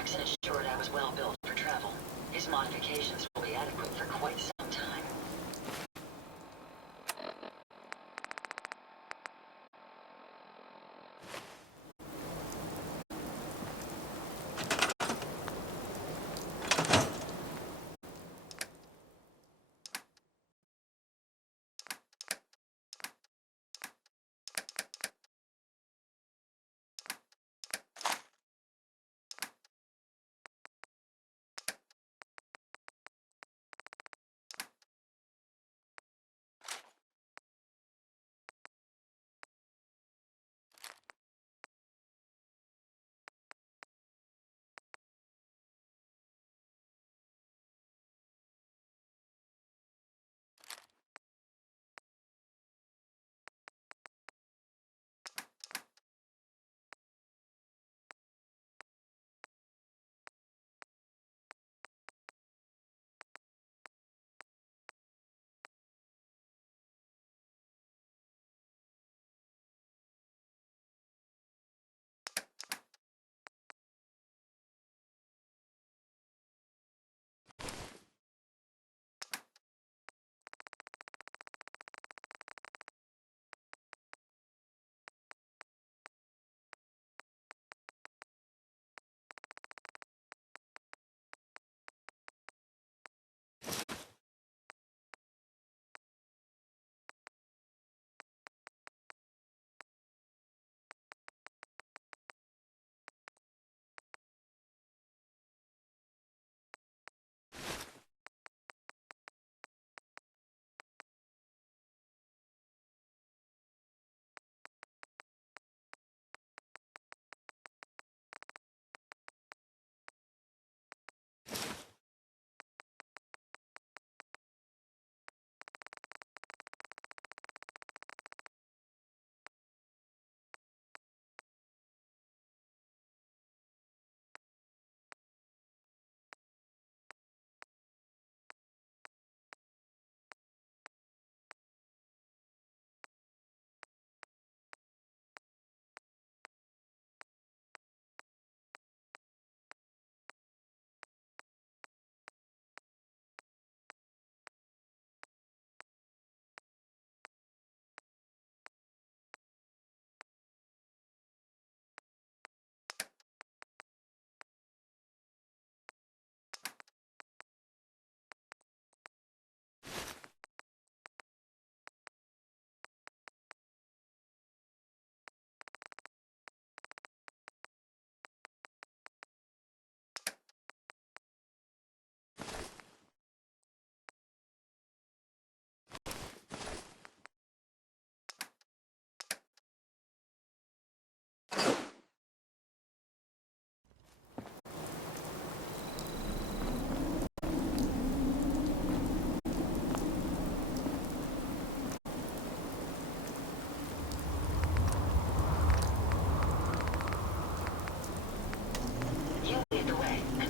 Jackson assured I was well built for travel. His modifications will be adequate for quite some time.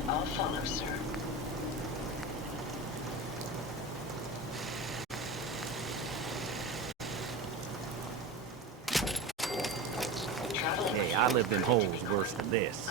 I'll follow, sir. Hey, I lived in holes worse than this.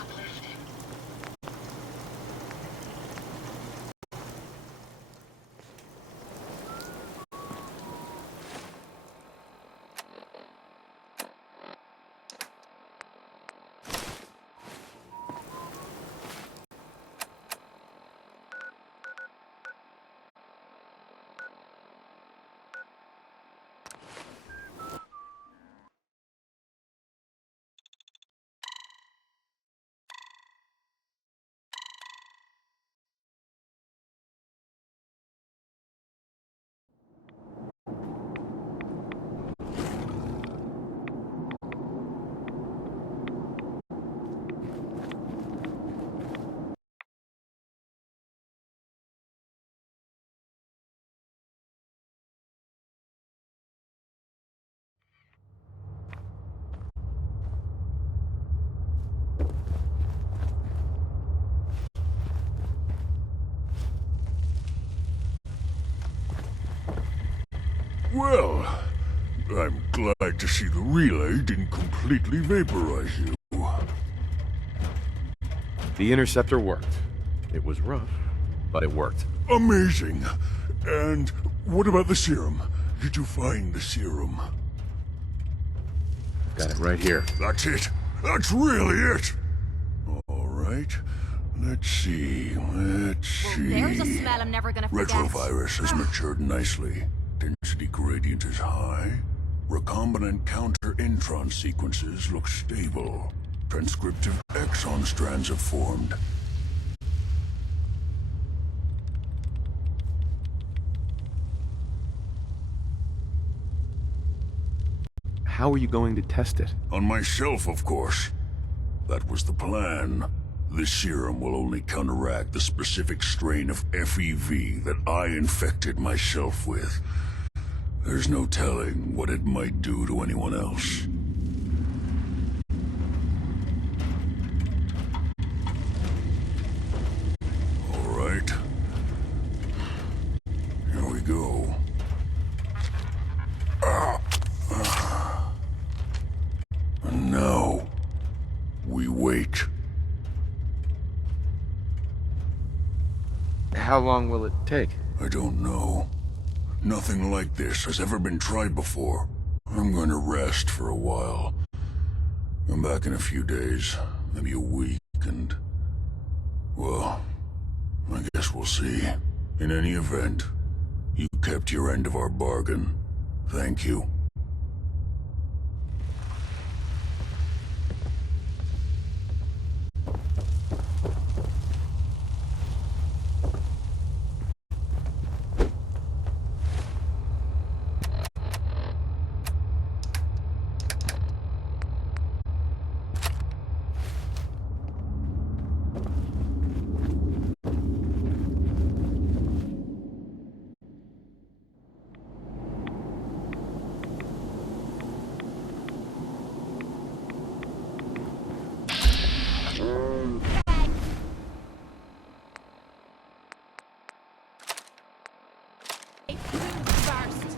Well, I'm glad to see the relay didn't completely vaporize you. The interceptor worked. It was rough, but it worked. Amazing. And what about the serum? Did you find the serum? Got it right here. That's it. That's really it. All right. Let's see. There's a smell I'm never gonna forget. Retrovirus has matured nicely. Density gradient is high. Recombinant counter-intron sequences look stable. Transcriptive exon strands have formed. How are you going to test it? On myself, of course. That was the plan. This serum will only counteract the specific strain of FEV that I infected myself with. There's no telling what it might do to anyone else. All right. Here we go. And now, we wait. How long will it take? I don't know. Nothing like this has ever been tried before. I'm going to rest for a while. I'm back in a few days, maybe a week, and... well, I guess we'll see. In any event, you kept your end of our bargain. Thank you. First.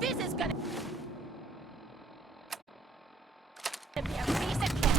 This is gonna be a piece of cake.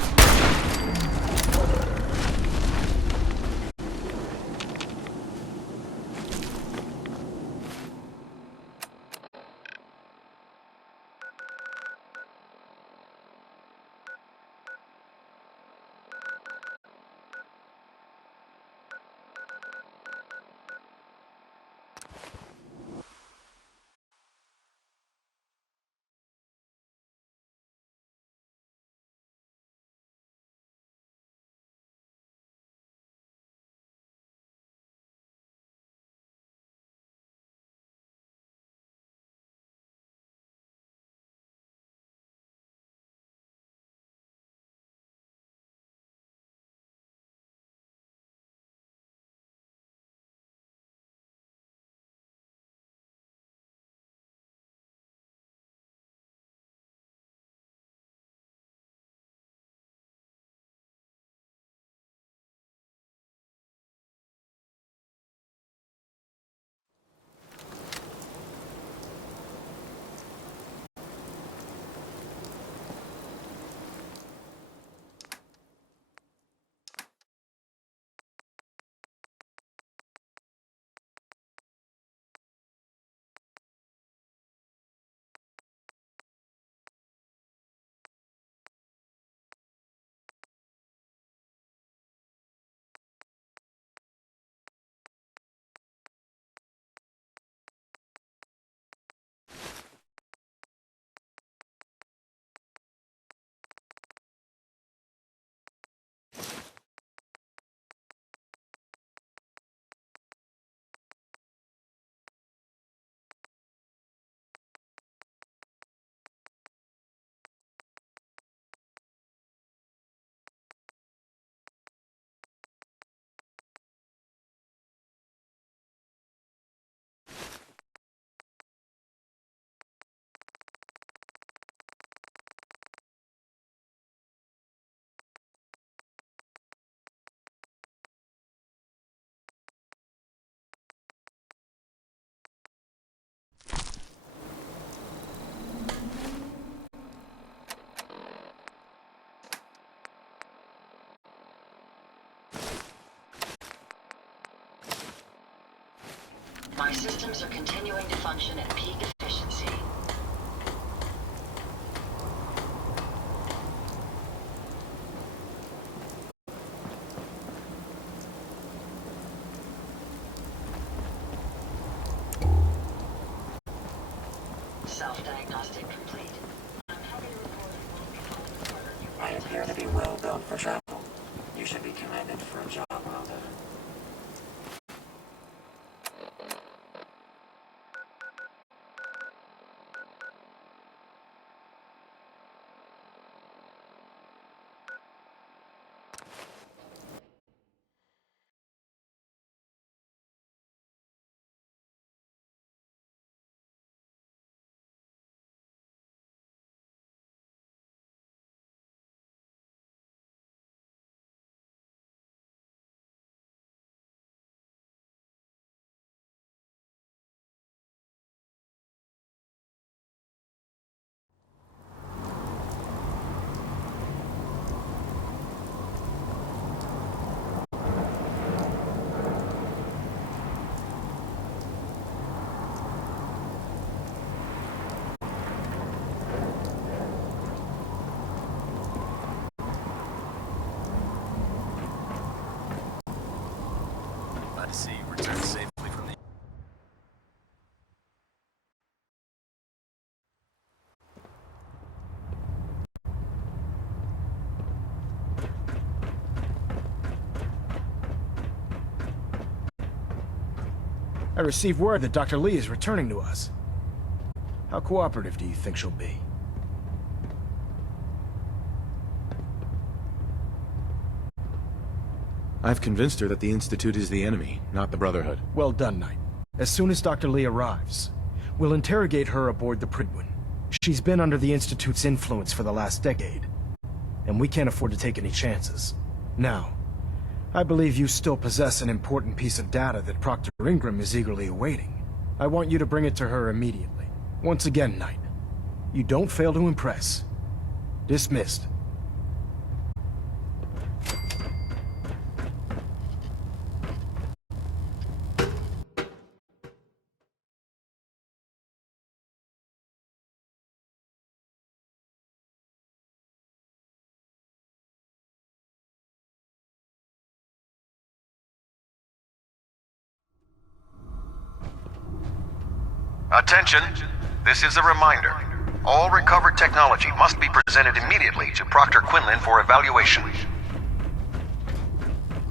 My systems are continuing to function at peak efficiency. Self-diagnostic complete. I'm happy to report I appear to be well built for travel. You should be commended for a job well done. Glad to see you return safely from the... I received word that Dr. Lee is returning to us. How cooperative do you think she'll be? I've convinced her that the Institute is the enemy, not the Brotherhood. Well done, Knight. As soon as Dr. Lee arrives, we'll interrogate her aboard the Prydwen. She's been under the Institute's influence for the last decade, and we can't afford to take any chances. Now, I believe you still possess an important piece of data that Proctor Ingram is eagerly awaiting. I want you to bring it to her immediately. Once again, Knight, you don't fail to impress. Dismissed. Attention! This is a reminder. All recovered technology must be presented immediately to Proctor Quinlan for evaluation.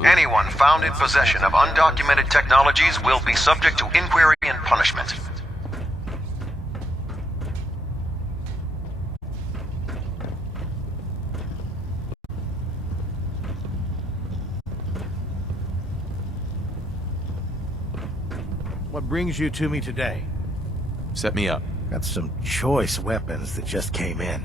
Anyone found in possession of undocumented technologies will be subject to inquiry and punishment. What brings you to me today? Set me up. Got some choice weapons that just came in.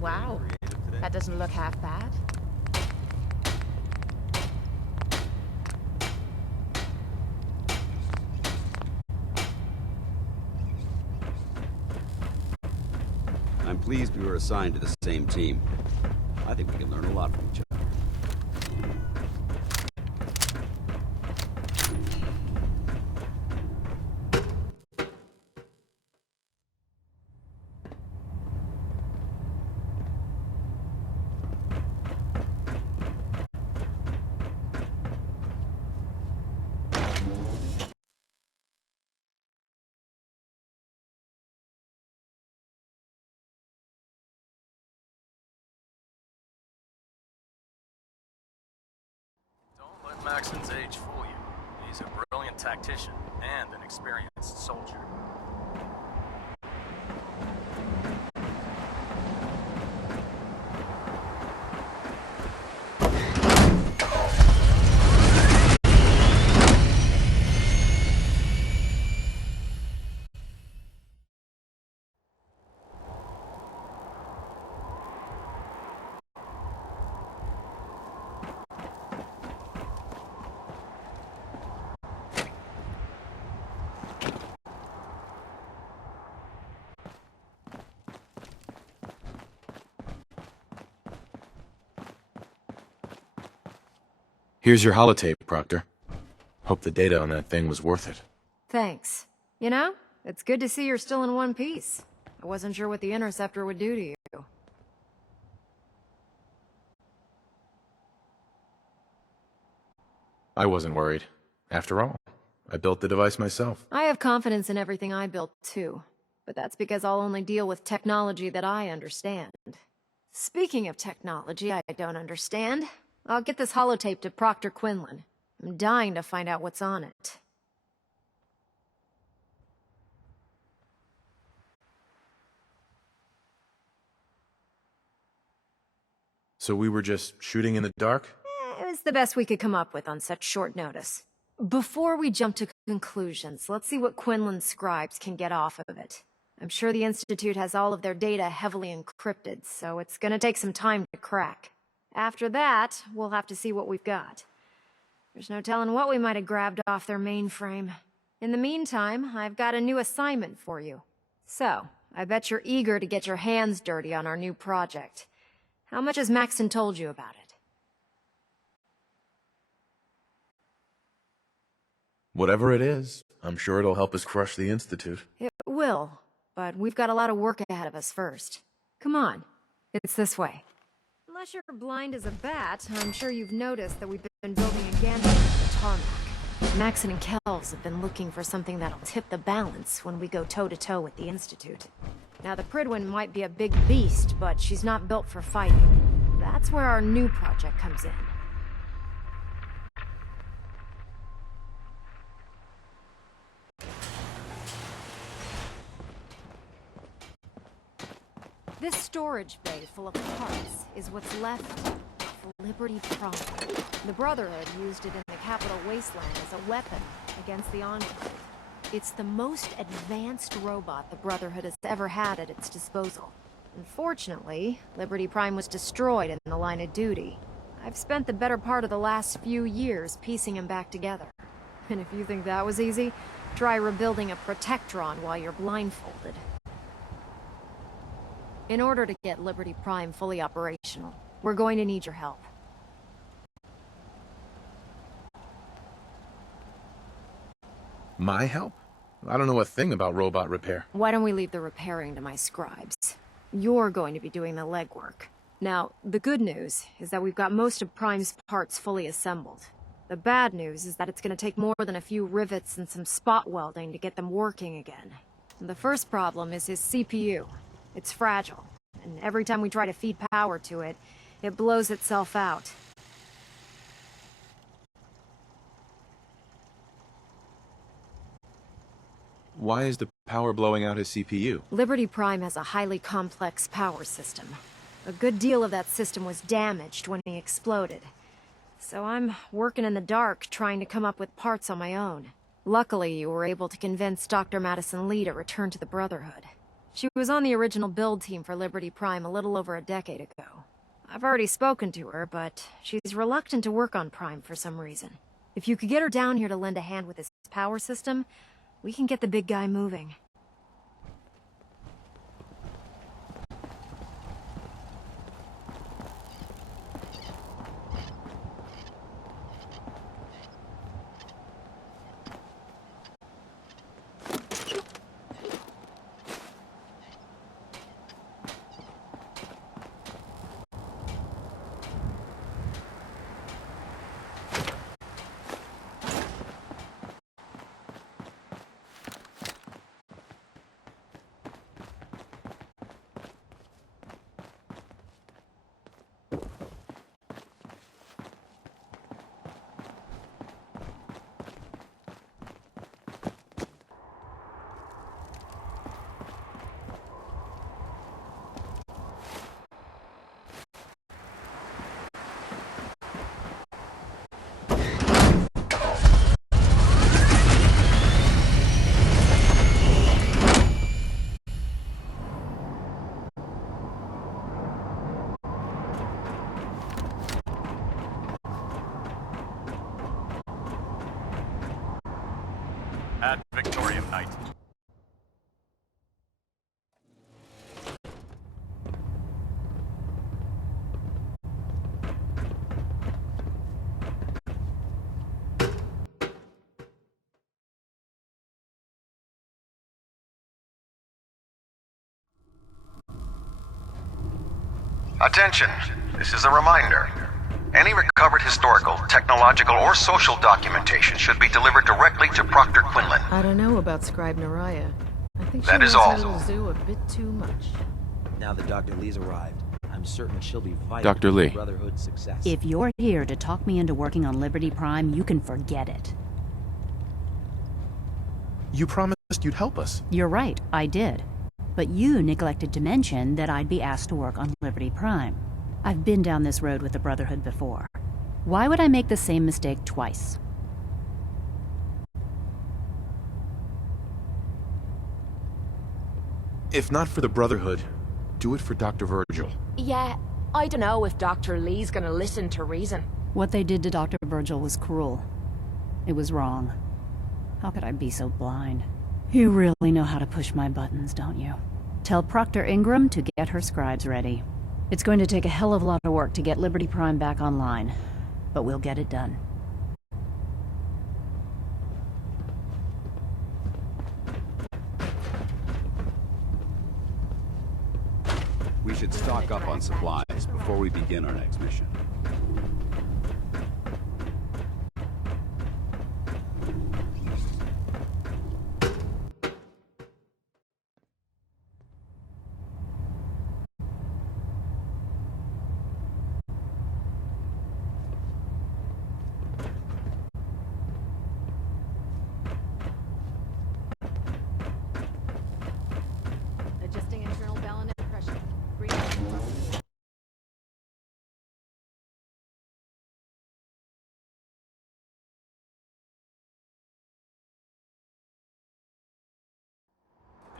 Wow. That doesn't look half bad. I'm pleased we were assigned to the same team. I think we can learn a lot from each other. Don't let Maxon's age fool you. He's a brilliant tactician and an experienced soldier. Here's your holotape, Proctor. Hope the data on that thing was worth it. Thanks. You know, it's good to see you're still in one piece. I wasn't sure what the Interceptor would do to you. I wasn't worried. After all, I built the device myself. I have confidence in everything I built, too. But that's because I'll only deal with technology that I understand. Speaking of technology I don't understand, I'll get this holotape to Proctor Quinlan. I'm dying to find out what's on it. So we were just shooting in the dark? It was the best we could come up with on such short notice. Before we jump to conclusions, let's see what Quinlan's scribes can get off of it. I'm sure the Institute has all of their data heavily encrypted, so it's gonna take some time to crack. After that, we'll have to see what we've got. There's no telling what we might have grabbed off their mainframe. In the meantime, I've got a new assignment for you. So, I bet you're eager to get your hands dirty on our new project. How much has Maxon told you about it? Whatever it is, I'm sure it'll help us crush the Institute. It will, but we've got a lot of work ahead of us first. Come on, it's this way. Unless you're blind as a bat, I'm sure you've noticed that we've been building a gantry with the tarmac. Maxon and Kells have been looking for something that'll tip the balance when we go toe-to-toe with the Institute. Now, the Prydwen might be a big beast, but she's not built for fighting. That's where our new project comes in. This storage bay full of parts is what's left of Liberty Prime. The Brotherhood used it in the Capital Wasteland as a weapon against the Enclave. It's the most advanced robot the Brotherhood has ever had at its disposal. Unfortunately, Liberty Prime was destroyed in the line of duty. I've spent the better part of the last few years piecing him back together. And if you think that was easy, try rebuilding a Protectron while you're blindfolded. In order to get Liberty Prime fully operational, we're going to need your help. My help? I don't know a thing about robot repair. Why don't we leave the repairing to my scribes? You're going to be doing the legwork. Now, the good news is that we've got most of Prime's parts fully assembled. The bad news is that it's going to take more than a few rivets and some spot welding to get them working again. The first problem is his CPU. It's fragile, and every time we try to feed power to it, it blows itself out. Why is the power blowing out his CPU? Liberty Prime has a highly complex power system. A good deal of that system was damaged when he exploded. So I'm working in the dark, trying to come up with parts on my own. Luckily, you were able to convince Dr. Madison Lee to return to the Brotherhood. She was on the original build team for Liberty Prime a little over a decade ago. I've already spoken to her, but she's reluctant to work on Prime for some reason. If you could get her down here to lend a hand with his power system, we can get the big guy moving. Ad Victorium Knight. Attention! This is a reminder. Any recovered historical, technological, or social documentation should be delivered directly to Proctor Quinlan. I don't know about Scribe Naraya. I think she That is wants all. her little zoo a bit too much. Now that Dr. Lee's arrived, I'm certain she'll be vital Dr. to Lee. the Brotherhood's success. If you're here to talk me into working on Liberty Prime, you can forget it. You promised you'd help us. You're right, I did. But you neglected to mention that I'd be asked to work on Liberty Prime. I've been down this road with the Brotherhood before. Why would I make the same mistake twice? If not for the Brotherhood, do it for Dr. Virgil. Yeah, I don't know if Dr. Lee's gonna listen to reason. What they did to Dr. Virgil was cruel. It was wrong. How could I be so blind? You really know how to push my buttons, don't you? Tell Proctor Ingram to get her scribes ready. It's going to take a hell of a lot of work to get Liberty Prime back online, but we'll get it done. We should stock up on supplies before we begin our next mission. Adjusting internal baronet pressure.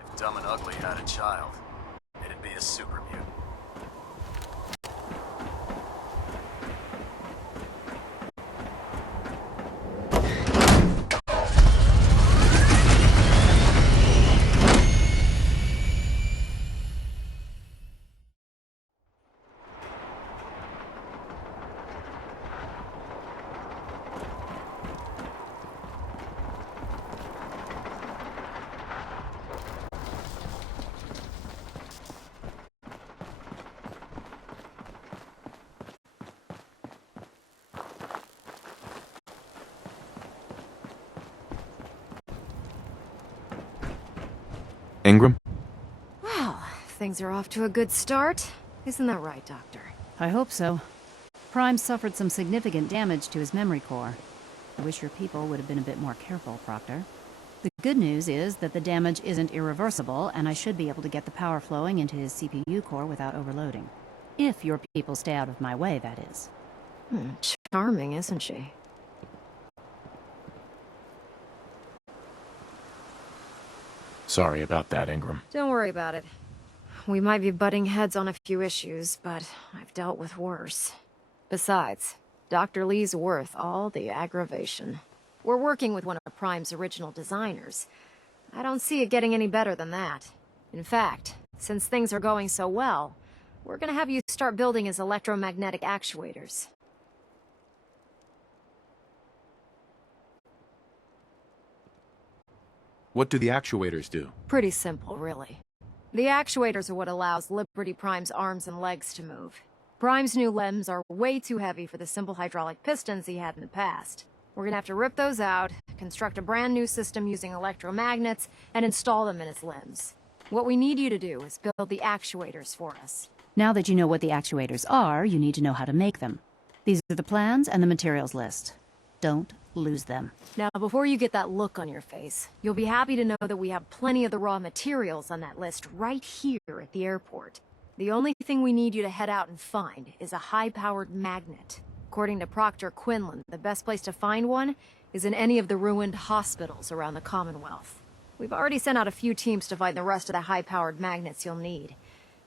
If Dumb and Ugly had a child, it'd be a super mutant. Ingram? Well, things are off to a good start. Isn't that right, Doctor? I hope so. Prime suffered some significant damage to his memory core. I wish your people would have been a bit more careful, Proctor. The good news is that the damage isn't irreversible, and I should be able to get the power flowing into his CPU core without overloading. If your people stay out of my way, that is. Charming, isn't she? Sorry about that, Ingram. Don't worry about it. We might be butting heads on a few issues, but I've dealt with worse. Besides, Dr. Lee's worth all the aggravation. We're working with one of Prime's original designers. I don't see it getting any better than that. In fact, since things are going so well, we're gonna have you start building his electromagnetic actuators. What do the actuators do? Pretty simple, really. The actuators are what allows Liberty Prime's arms and legs to move. Prime's new limbs are way too heavy for the simple hydraulic pistons he had in the past. We're gonna have to rip those out, construct a brand new system using electromagnets, and install them in his limbs. What we need you to do is build the actuators for us. Now that you know what the actuators are, you need to know how to make them. These are the plans and the materials list. Don't lose them. Now, before you get that look on your face, you'll be happy to know that we have plenty of the raw materials on that list right here at the airport. The only thing we need you to head out and find is a high-powered magnet. According to Proctor Quinlan, the best place to find one is in any of the ruined hospitals around the Commonwealth. We've already sent out a few teams to find the rest of the high-powered magnets you'll need.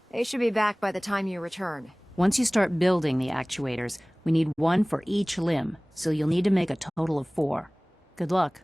They should be back by the time you return. Once you start building the actuators, we need one for each limb, so you'll need to make a total of 4. Good luck.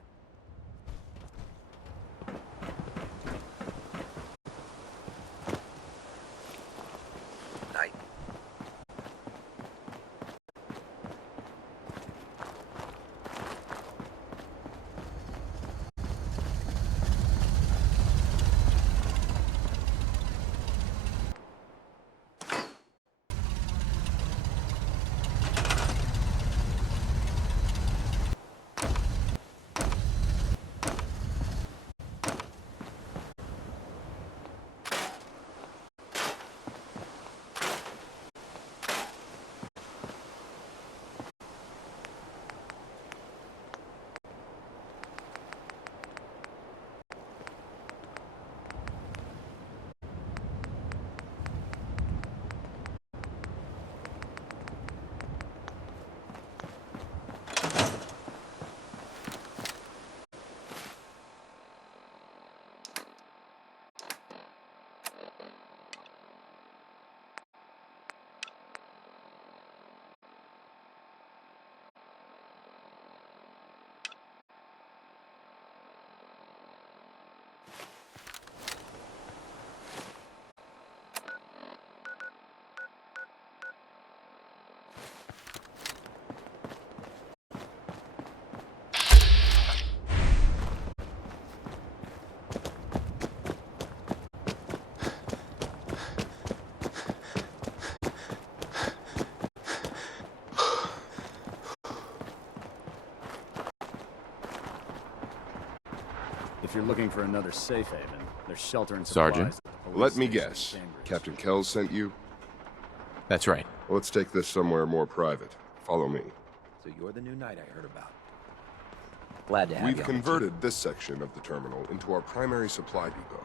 If you're looking for another safe haven, there's shelter and Sergeant? supplies. at the police Let me station in guess. Cambridge. Captain Kells sent you? That's right. Let's take this somewhere more private. Follow me. So you're the new knight I heard about. Glad to have We've you on the team. converted this section of the terminal into our primary supply depot.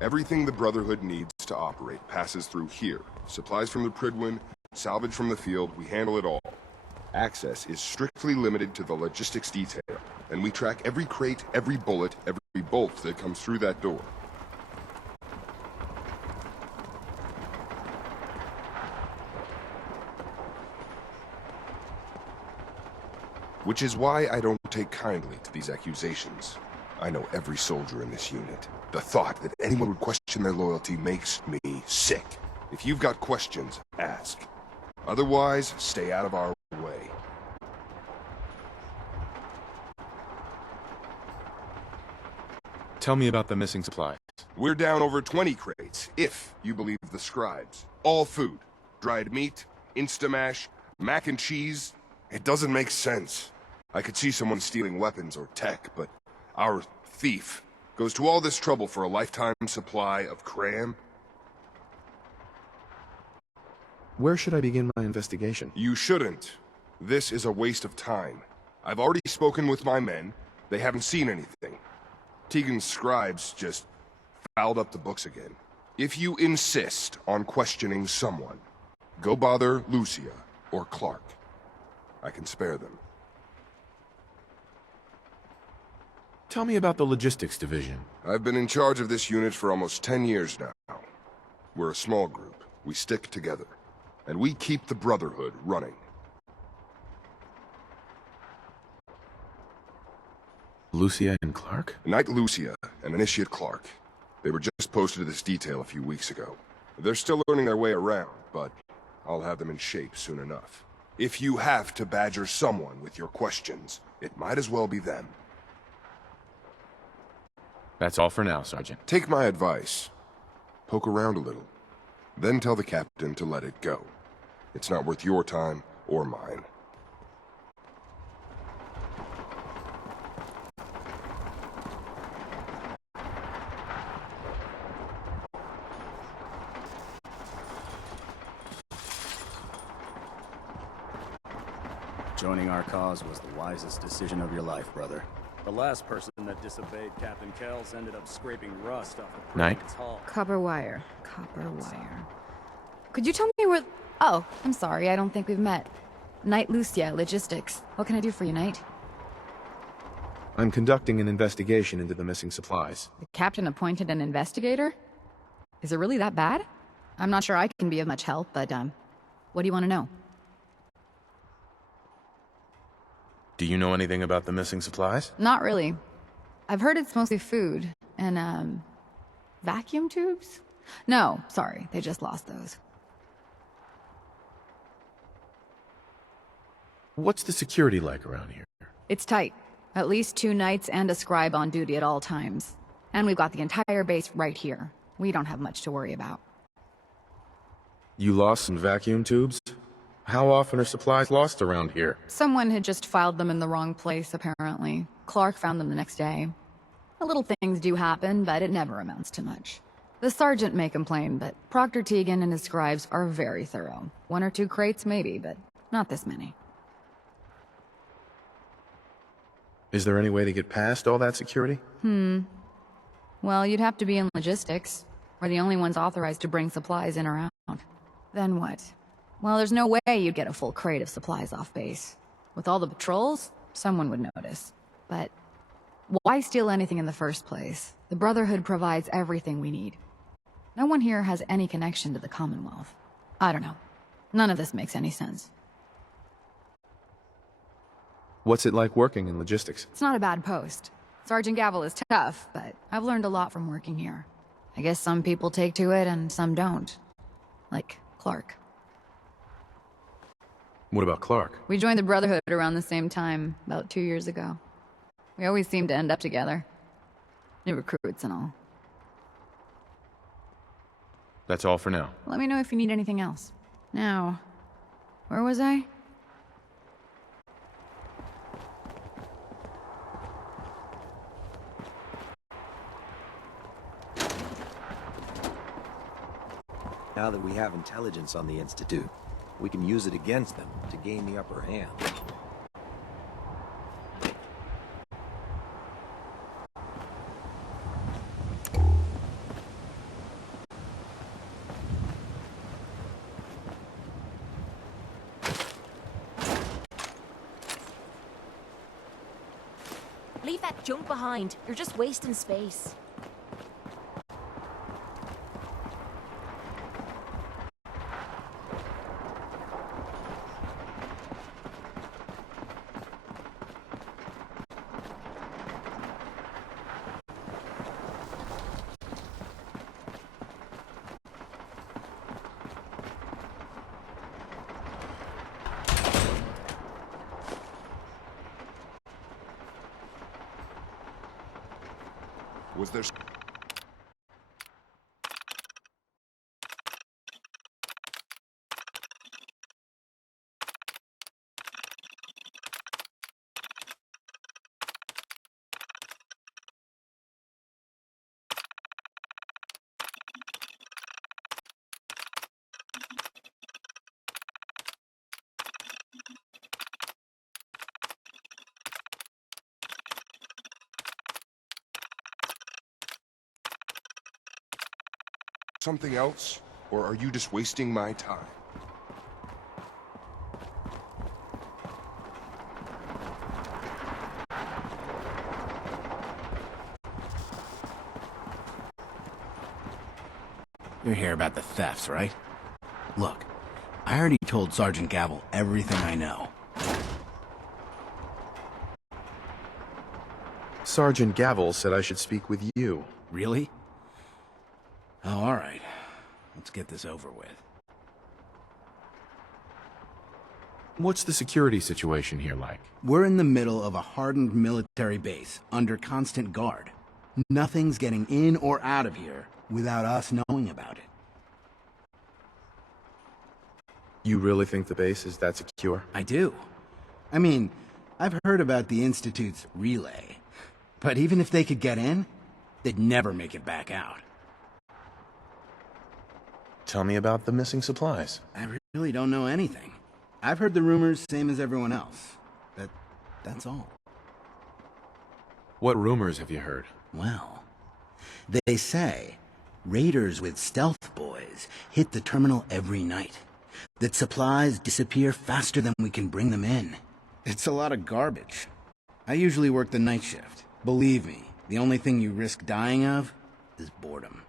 Everything the Brotherhood needs to operate passes through here. Supplies from the Prydwen, salvage from the field, we handle it all. Access is strictly limited to the logistics detail, and we track every crate, every bullet, every bolt that comes through that door. Which is why I don't take kindly to these accusations. I know every soldier in this unit. The thought that anyone would question their loyalty makes me sick. If you've got questions, ask. Otherwise, stay out of our way. Tell me about the missing supplies. We're down over 20 crates, if you believe the scribes. All food. Dried meat, Instamash, mac and cheese. It doesn't make sense. I could see someone stealing weapons or tech, but our thief goes to all this trouble for a lifetime supply of cram? Where should I begin my investigation? You shouldn't. This is a waste of time. I've already spoken with my men. They haven't seen anything. Tegan's scribes just fouled up the books again. If you insist on questioning someone, go bother Lucia or Clark. I can spare them. Tell me about the logistics division. I've been in charge of this unit for almost 10 years now. We're a small group. We stick together. And we keep the Brotherhood running. Lucia and Clark? Knight Lucia and Initiate Clark. They were just posted to this detail a few weeks ago. They're still learning their way around, but I'll have them in shape soon enough. If you have to badger someone with your questions, it might as well be them. That's all for now, Sergeant. Take my advice. Poke around a little. Then tell the captain to let it go. It's not worth your time or mine. Joining our cause was the wisest decision of your life, brother. The last person that disobeyed Captain Kells ended up scraping rust off of Knight? Prince's hull. Copper wire. Copper wire. Could you tell me where... Oh, I'm sorry, I don't think we've met. Knight Lucia, Logistics. What can I do for you, Knight? I'm conducting an investigation into the missing supplies. The captain appointed an investigator? Is it really that bad? I'm not sure I can be of much help, but, what do you want to know? Do you know anything about the missing supplies? Not really. I've heard it's mostly food and, vacuum tubes? No, sorry, they just lost those. What's the security like around here? It's tight. At least 2 knights and a scribe on duty at all times. And we've got the entire base right here. We don't have much to worry about. You lost some vacuum tubes? How often are supplies lost around here? Someone had just filed them in the wrong place, apparently. Clark found them the next day. The little things do happen, but it never amounts to much. The sergeant may complain, but Proctor Tegan and his scribes are very thorough. 1 or 2 crates, maybe, but not this many. Is there any way to get past all that security? Well, you'd have to be in logistics. We're the only ones authorized to bring supplies in or out. Then what? Well, there's no way you'd get a full crate of supplies off base. With all the patrols, someone would notice. But why steal anything in the first place? The Brotherhood provides everything we need. No one here has any connection to the Commonwealth. I don't know. None of this makes any sense. What's it like working in logistics? It's not a bad post. Sergeant Gavel is tough, but I've learned a lot from working here. I guess some people take to it and some don't. Like Clark. What about Clark? We joined the Brotherhood around the same time, about 2 years ago. We always seem to end up together. New recruits and all. That's all for now. Let me know if you need anything else. Now, where was I? Now that we have intelligence on the Institute, we can use it against them to gain the upper hand. Leave that junk behind. You're just wasting space. Was there... something else, or are you just wasting my time? You're here about the thefts, right? Look, I already told Sergeant Gavel everything I know. Sergeant Gavel said I should speak with you. Really? Oh, all right. Let's get this over with. What's the security situation here like? We're in the middle of a hardened military base, under constant guard. Nothing's getting in or out of here without us knowing about it. You really think the base is that secure? I do. I mean, I've heard about the Institute's relay. But even if they could get in, they'd never make it back out. Tell me about the missing supplies. I really don't know anything. I've heard the rumors, same as everyone else. But that's all. What rumors have you heard? Well, they say raiders with stealth boys hit the terminal every night. That supplies disappear faster than we can bring them in. It's a lot of garbage. I usually work the night shift. Believe me, the only thing you risk dying of is boredom.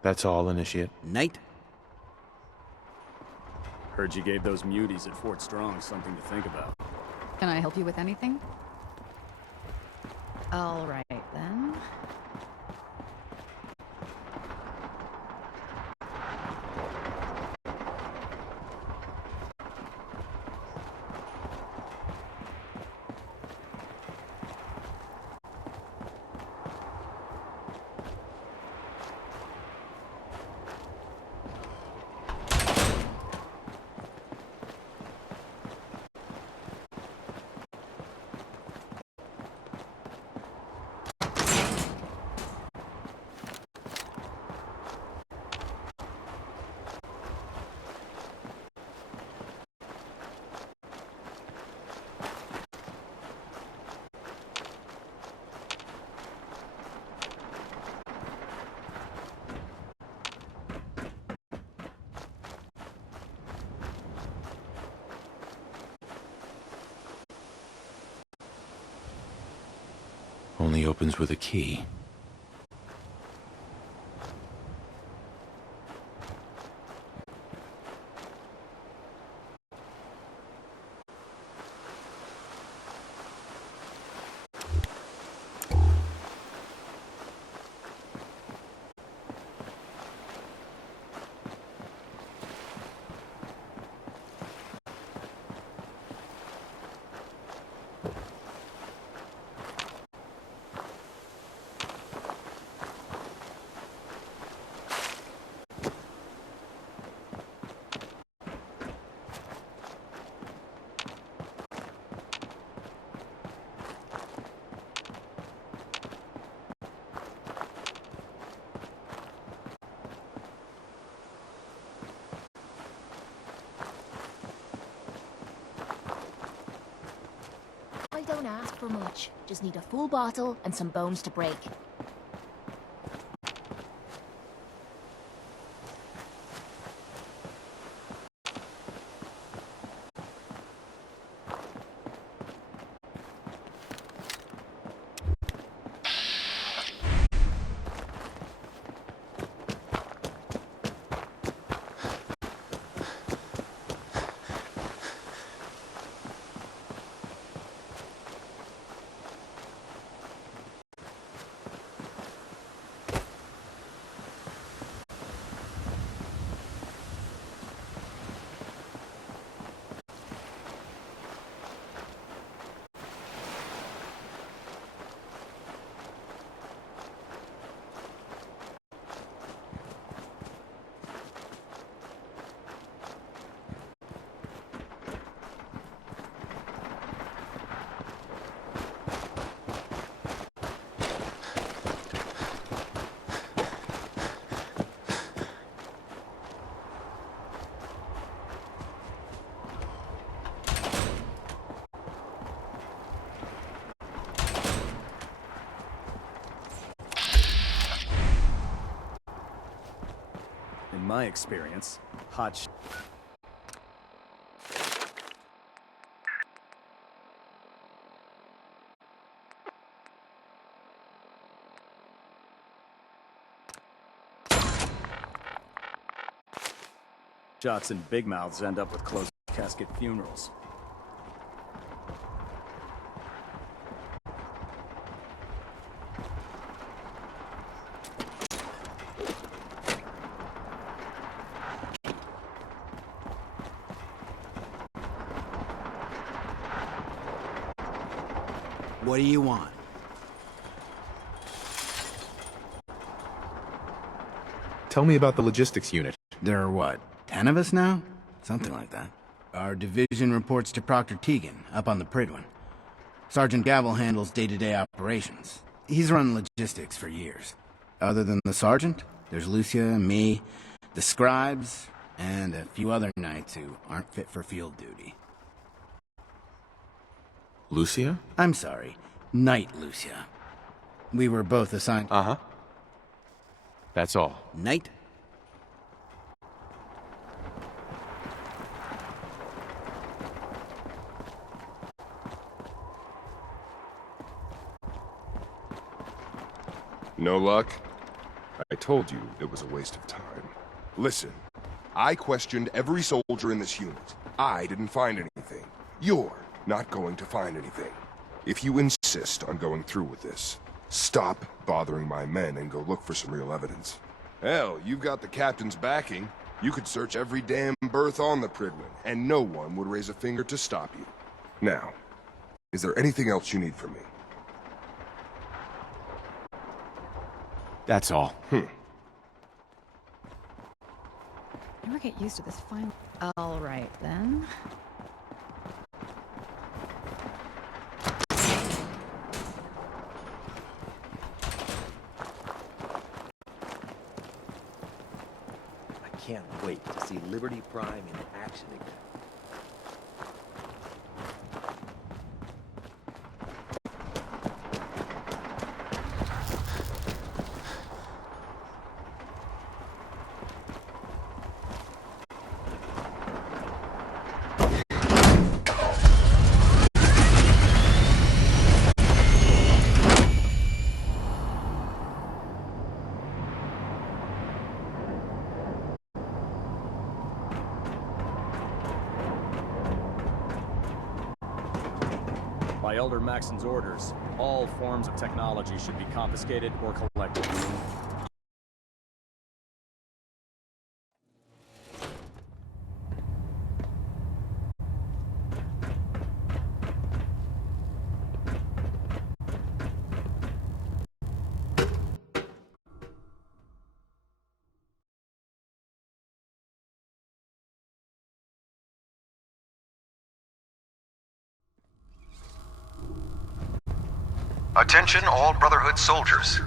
That's all, Initiate? Night. Heard you gave those muties at Fort Strong something to think about. Can I help you with anything? All right, then. Only opens with a key. I don't ask for much. Just need a full bottle and some bones to break. In my experience, Shots and big mouths end up with closed casket funerals. What do you want? Tell me about the logistics unit. There are what, 10 of us now? Something like that. Our division reports to Proctor Teagan, up on the Prydwen. Sergeant Gavel handles day-to-day operations. He's run logistics for years. Other than the sergeant, there's Lucia, me, the scribes, and a few other knights who aren't fit for field duty. Lucia? I'm sorry, Knight Lucia. We were both assigned... Uh-huh. That's all. Knight? No luck? I told you it was a waste of time. Listen, I questioned every soldier in this unit. I didn't find anything. You're not going to find anything. If you insist on going through with this, stop bothering my men and go look for some real evidence. Hell, you've got the captain's backing. You could search every damn berth on the Prydwen, and no one would raise a finger to stop you. Now, is there anything else you need from me? That's all. Never get used to this final. All right, then. I can't wait to see Liberty Prime in action again. By Elder Maxon's orders, all forms of technology should be confiscated or collected. Attention all Brotherhood soldiers.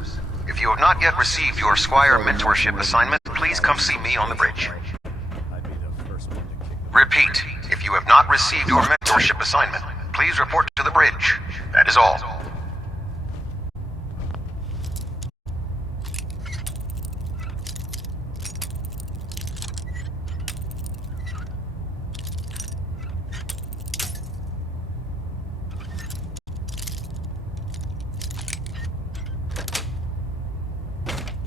If you have not yet received your Squire mentorship assignment, please come see me on the bridge. Repeat, if you have not received your mentorship assignment, please report to the bridge. That is all.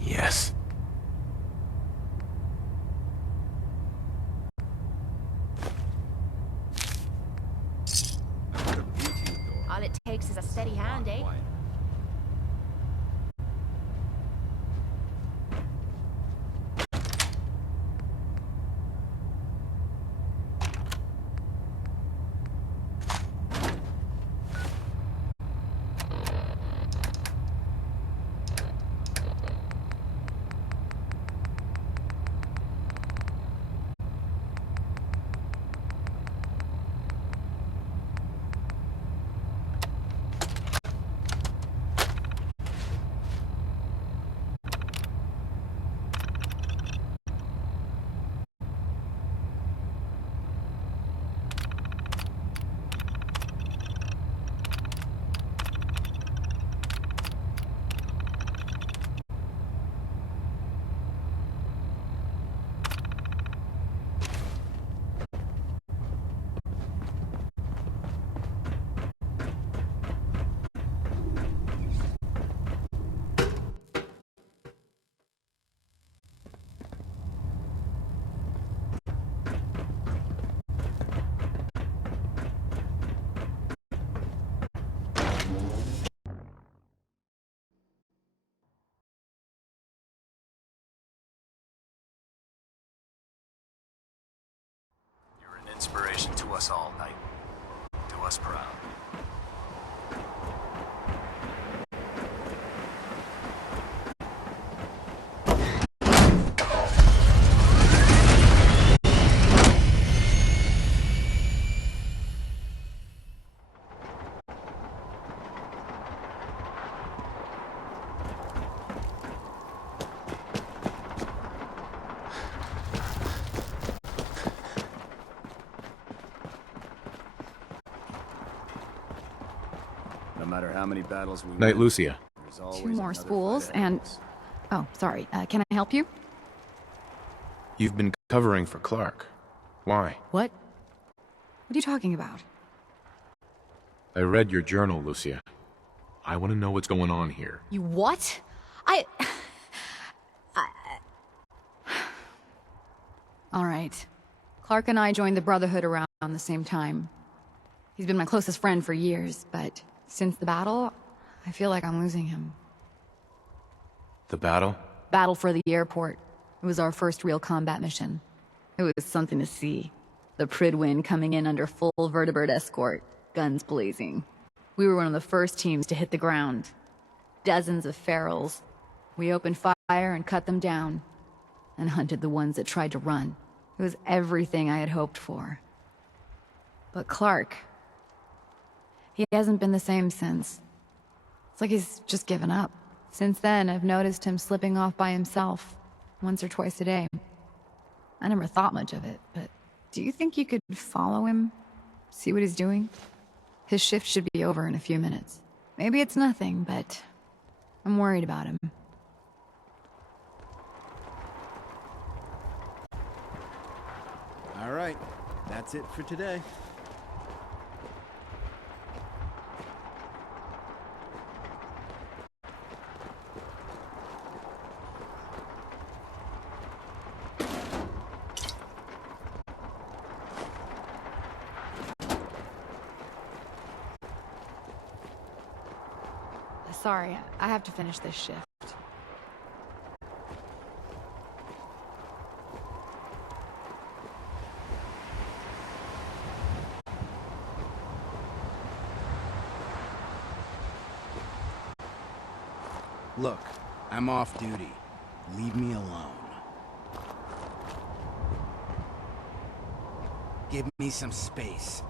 Yes. All it takes is a steady hand, eh? inspiration to us all, Knight. Do us proud. No matter how many battles we Night, win, Lucia. there's always 2 more another spools fight ahead of and... us. Oh, sorry. Can I help you? You've been covering for Clark. Why? What? What are you talking about? I read your journal, Lucia. I want to know what's going on here. You what? All right. Clark and I joined the Brotherhood around the same time. He's been my closest friend for years, but since the battle, I feel like I'm losing him. The battle? Battle for the airport. It was our first real combat mission. It was something to see. The Prydwen coming in under full vertebrate escort, guns blazing. We were one of the first teams to hit the ground. Dozens of ferals. We opened fire and cut them down, and hunted the ones that tried to run. It was everything I had hoped for. But Clark, he hasn't been the same since. It's like he's just given up. Since then, I've noticed him slipping off by himself, once or twice a day. I never thought much of it, but do you think you could follow him? See what he's doing? His shift should be over in a few minutes. Maybe it's nothing, but I'm worried about him. All right, that's it for today. Sorry, I have to finish this shift. Look, I'm off duty. Leave me alone. Give me some space.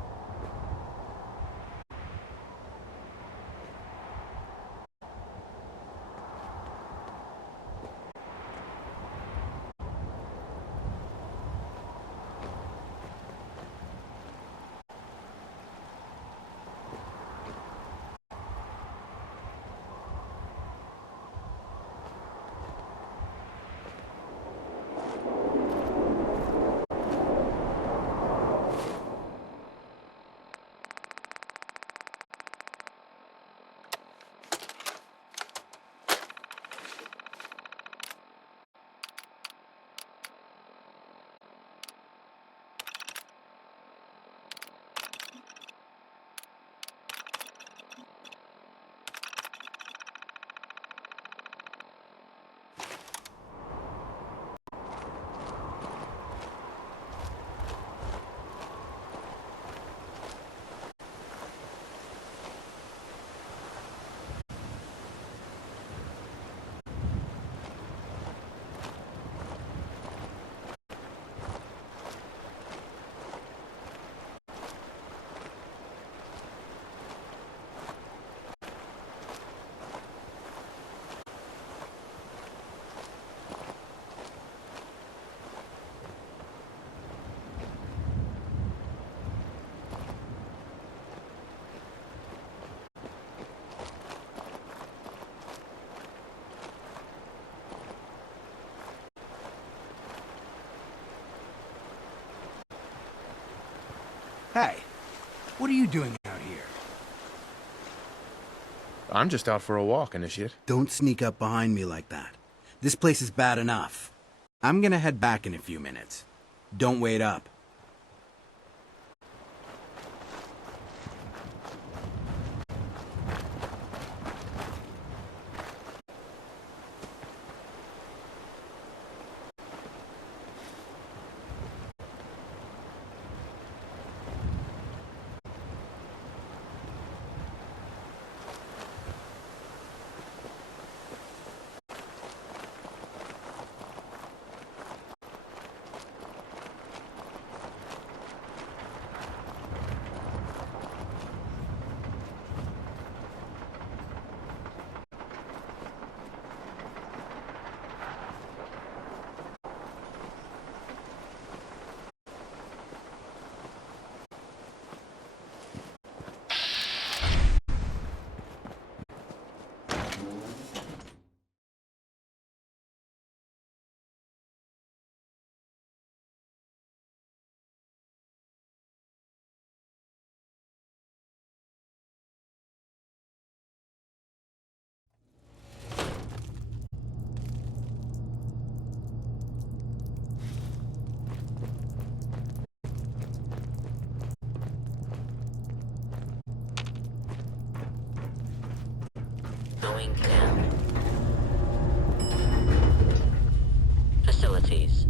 Hey, what are you doing out here? I'm just out for a walk, Initiate. Don't sneak up behind me like that. This place is bad enough. I'm gonna head back in a few minutes. Don't wait up. Going down. Facilities.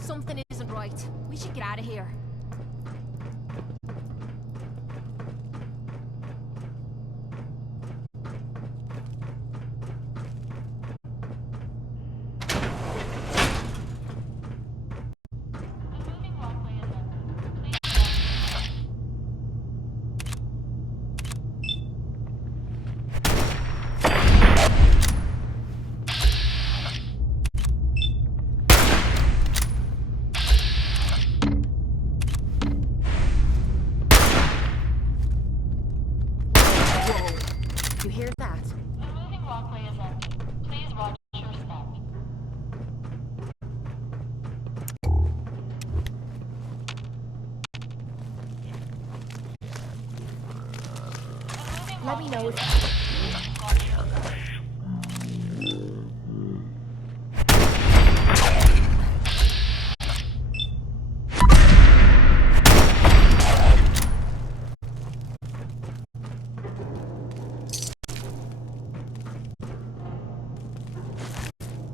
Something isn't right. We should get out of here. You hear that? The moving walkway is empty. Please watch your step. Let me know if...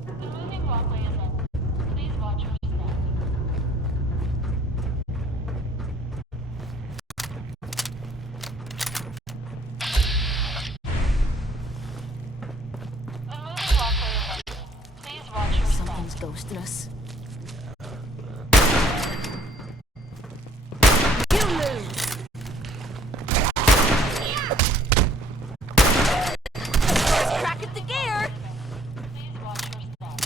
The moving walkway is empty. Please watch your step. The moving walkway is empty. Please watch your step. Something's ghosting us. You lose! Crack at the gear! Please watch your step.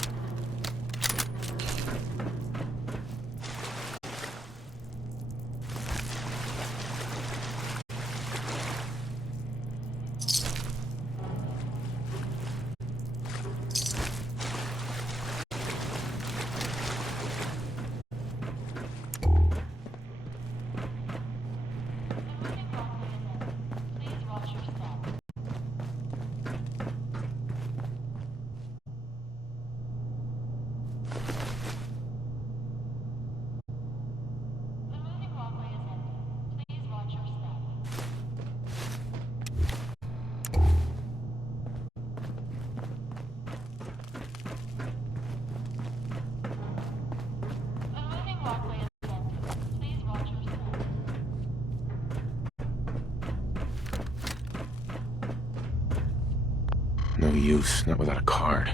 The moving walkway is empty. Please watch your step. The moving walkway is empty. Please watch your step. The moving walkway is empty. Please watch your step. No use, not without a card.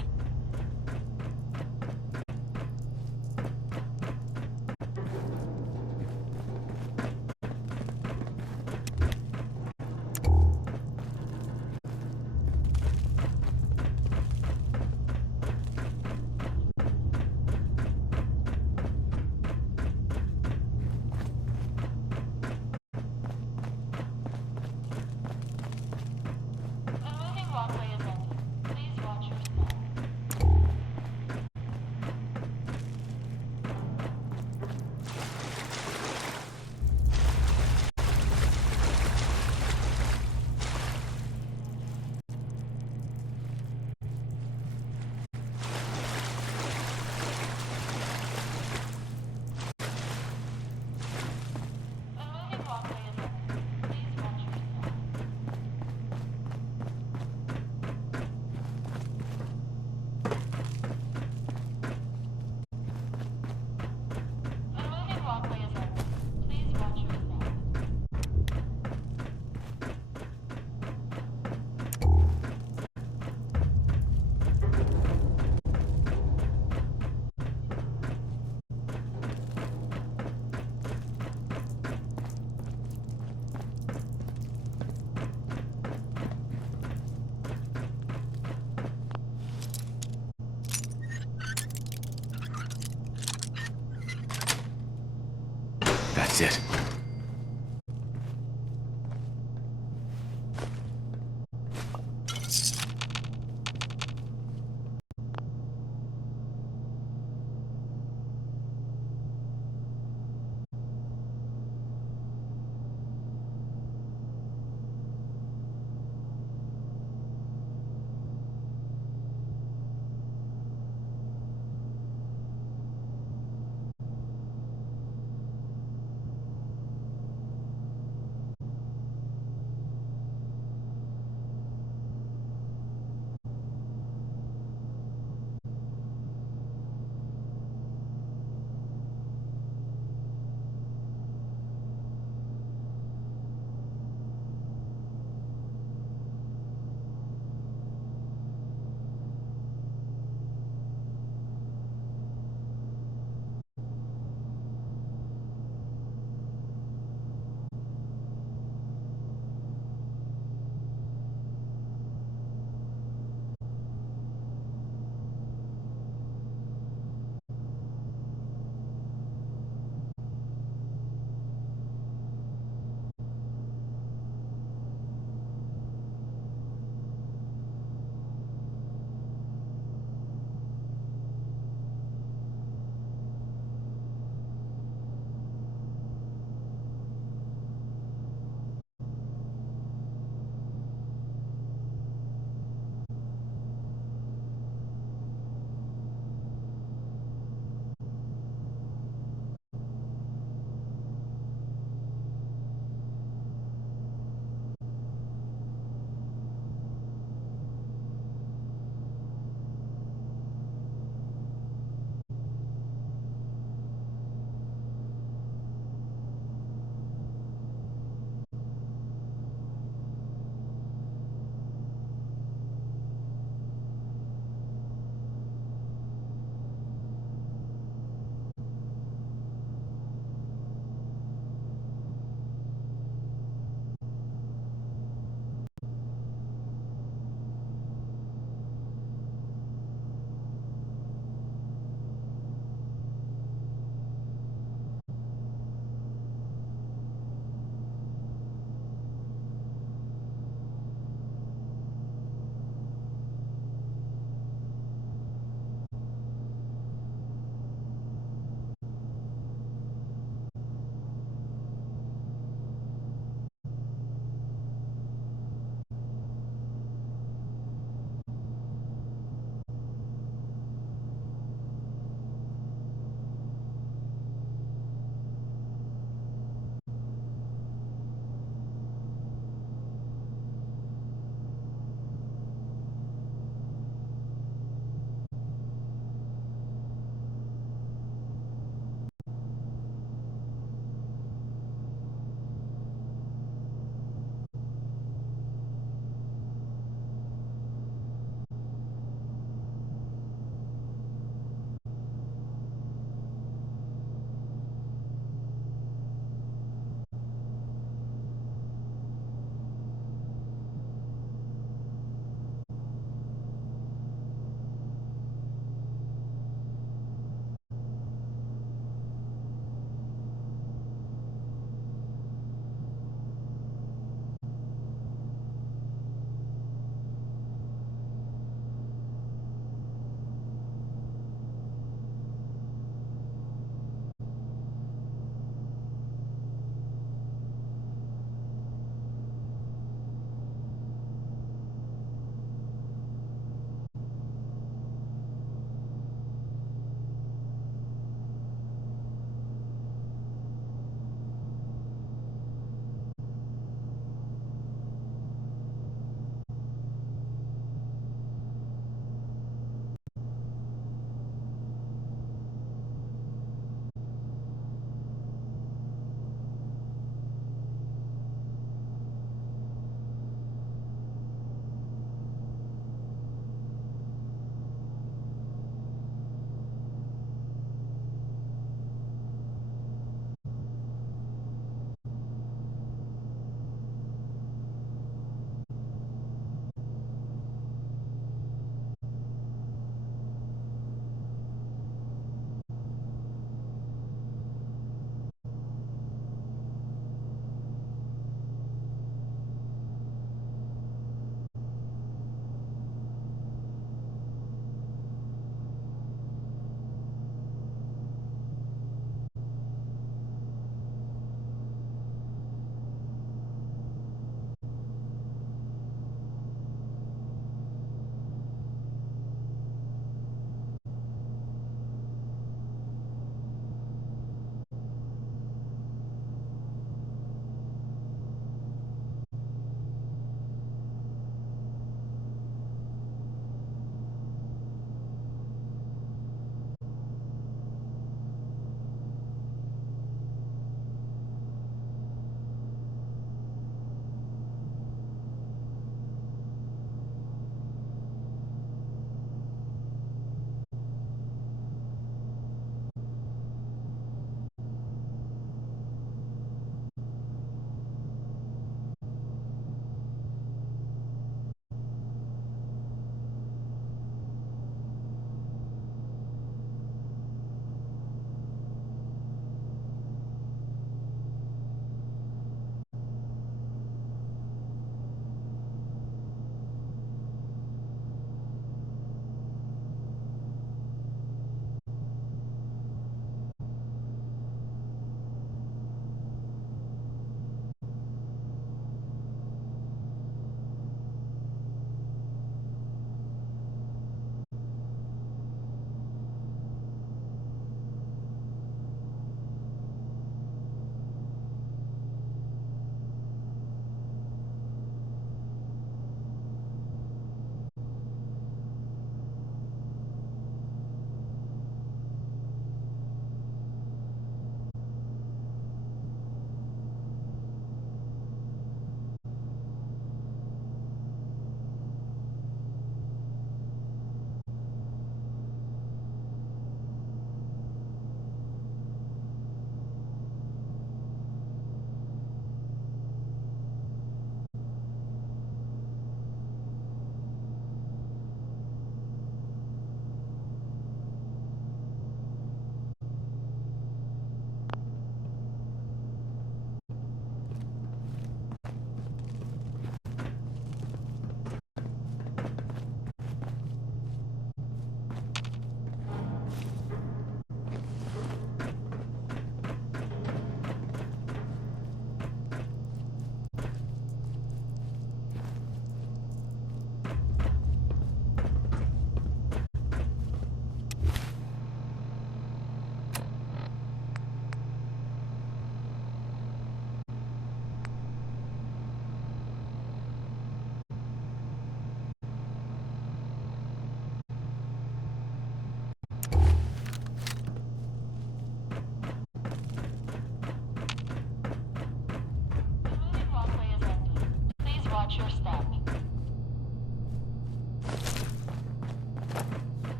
The moving walkway is empty. Please watch your step. The moving walkway is empty. Please watch your step. The moving walkway is empty. Please watch your step. That's it.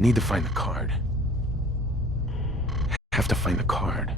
Need to find the card. Have to find the card.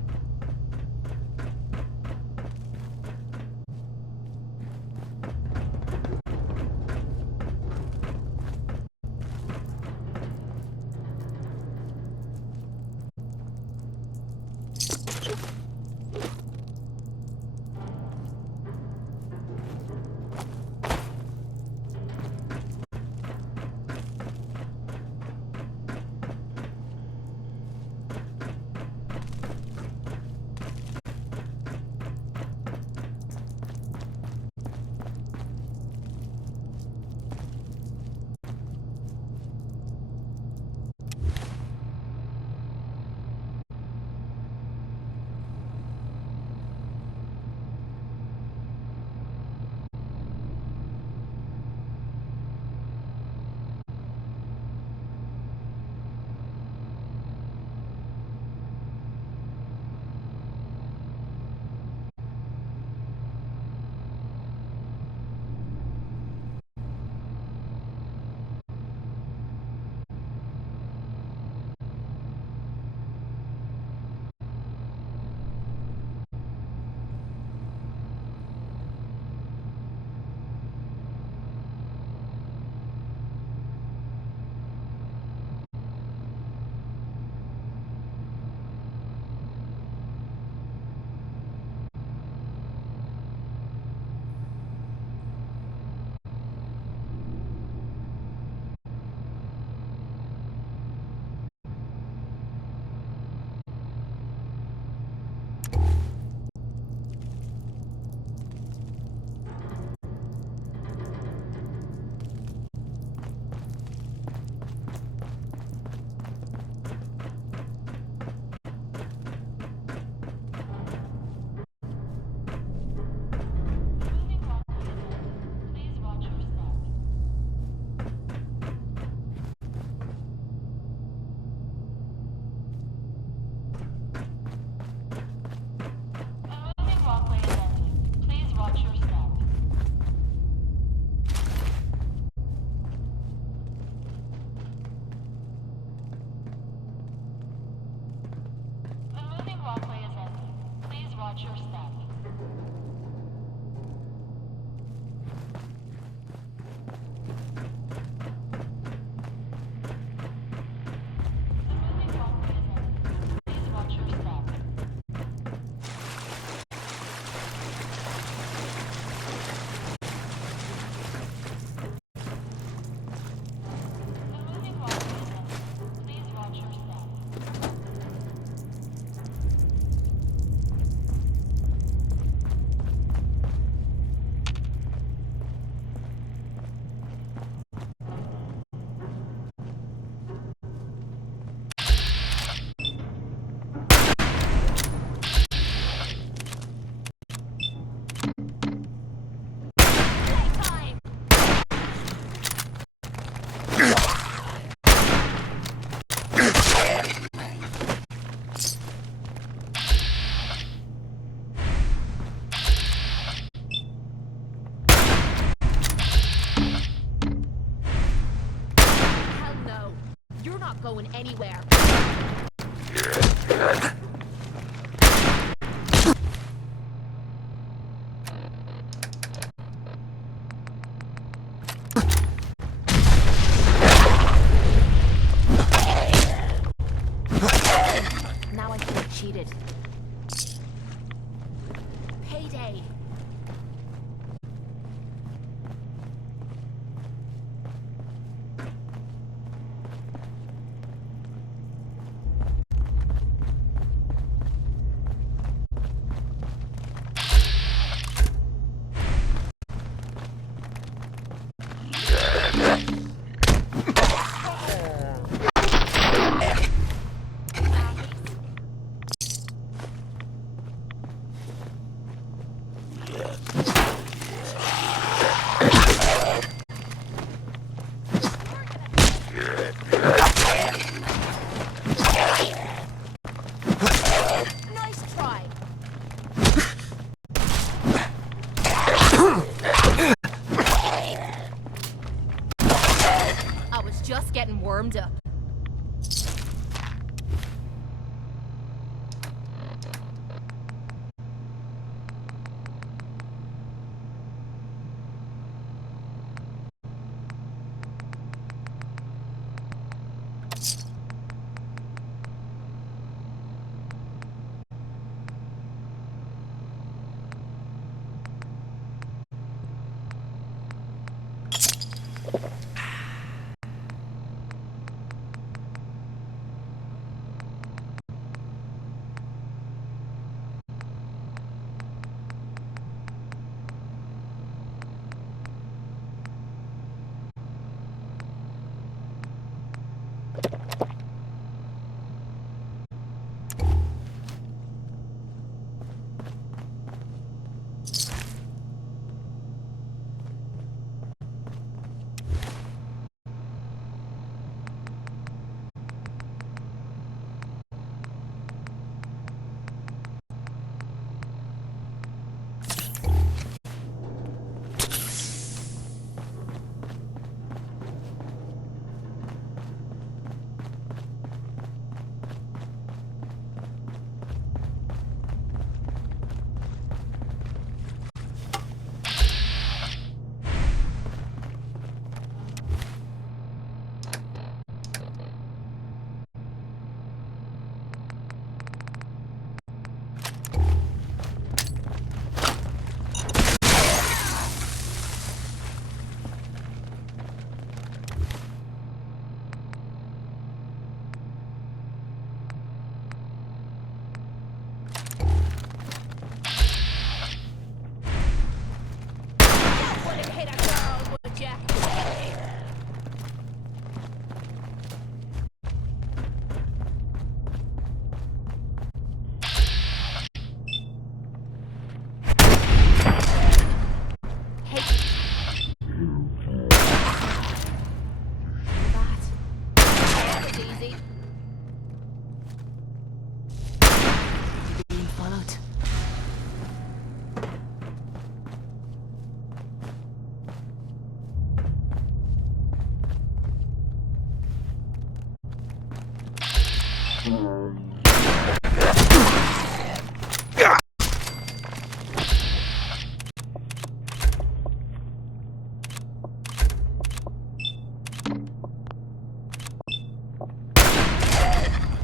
going anywhere. Now I feel cheated. Payday. Nice try. I was just getting warmed up.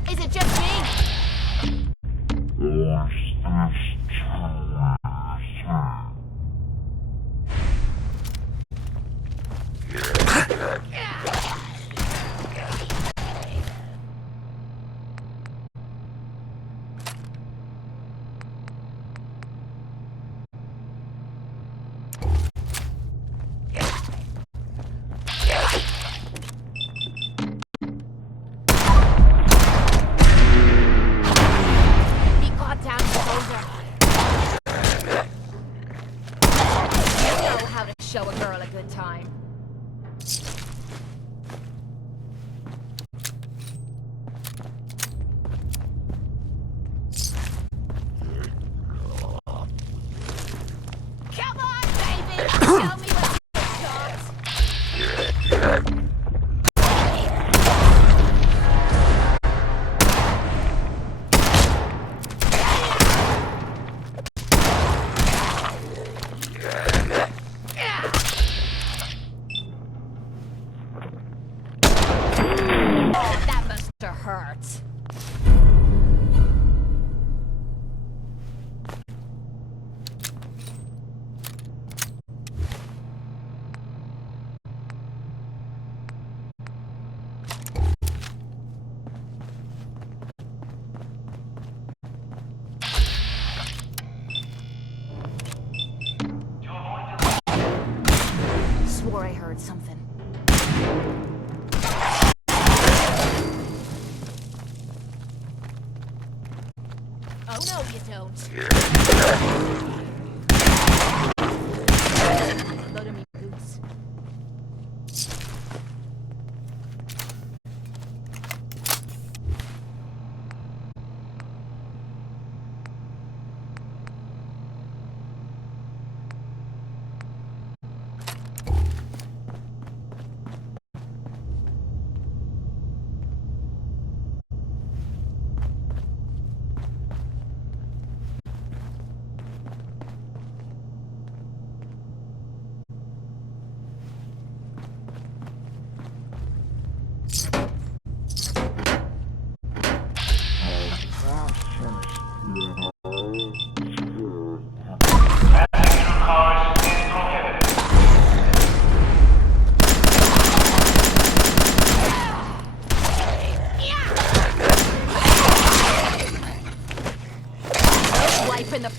Is it just me? Be goddamn soldier. You know how to show a girl a good time. Come on, baby! Show me what you got. Oh, that must have hurt. Swore I heard something. Oh no, you don't. Load of me boots.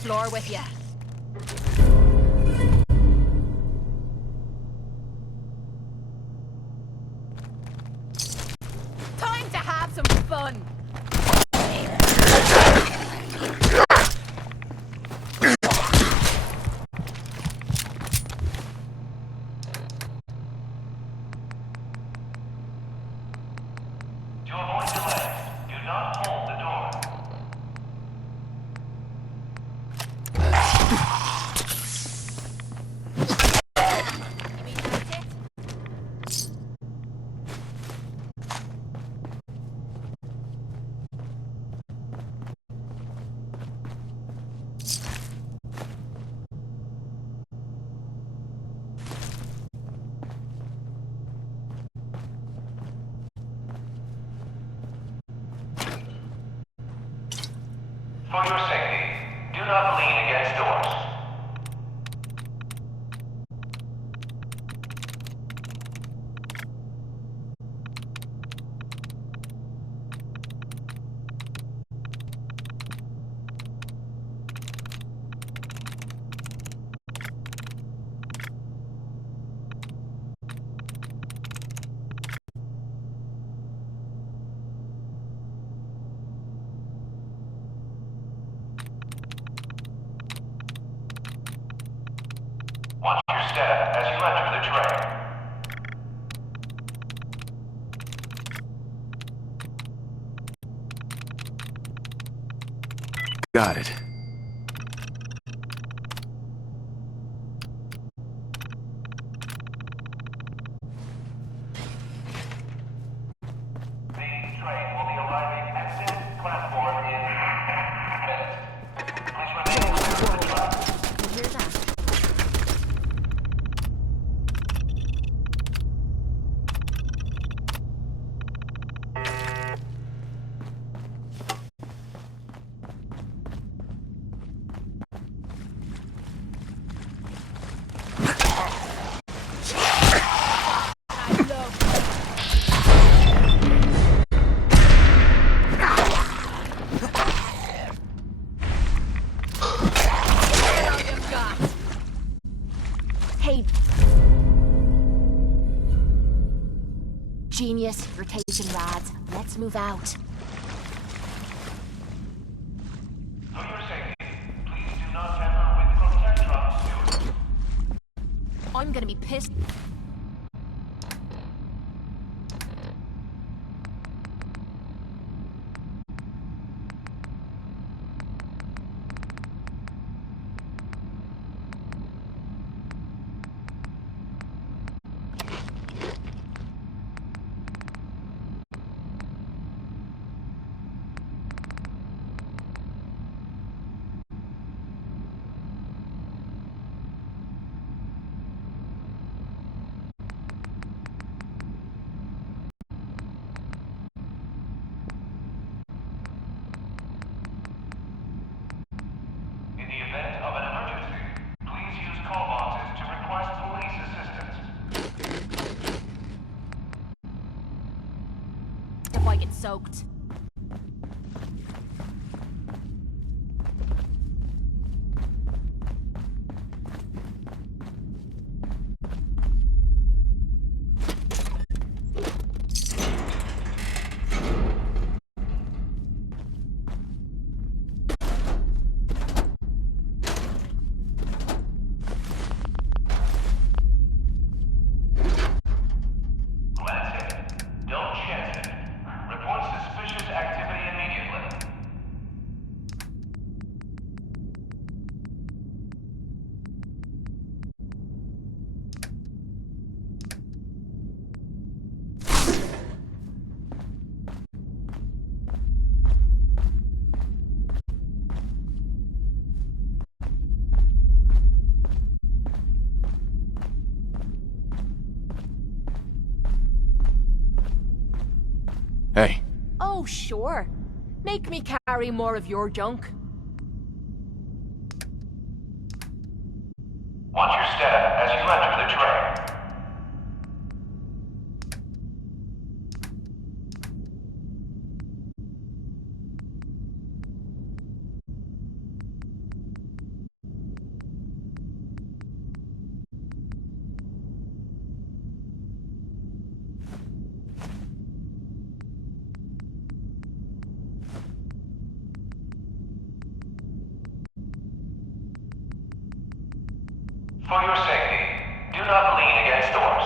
floor with you. Time to have some fun. For your safety, do not lean against doors. Watch your step as you enter the train. Got it. The train will be arriving at this platform in minutes. Please remain on the track. You hear that? Hey. Genius, you're taking rads. Let's move out. For your safety, please do not tamper with Protectron suit. I'm gonna be pissed. In the event of an emergency, please use call boxes to request police assistance. If I get soaked. Glance it. Don't chance it. Report suspicious activity immediately. Hey, Oh, sure. Make me carry more of your junk. Watch your step as you enter the train. For your safety, do not lean against doors.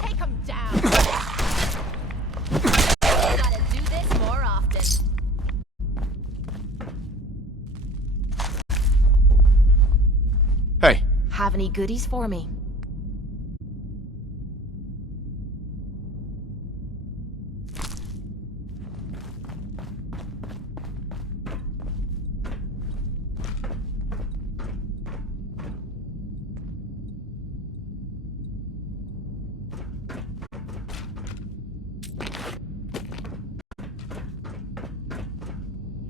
Take him down! Gotta do this more often. Hey. Have any goodies for me?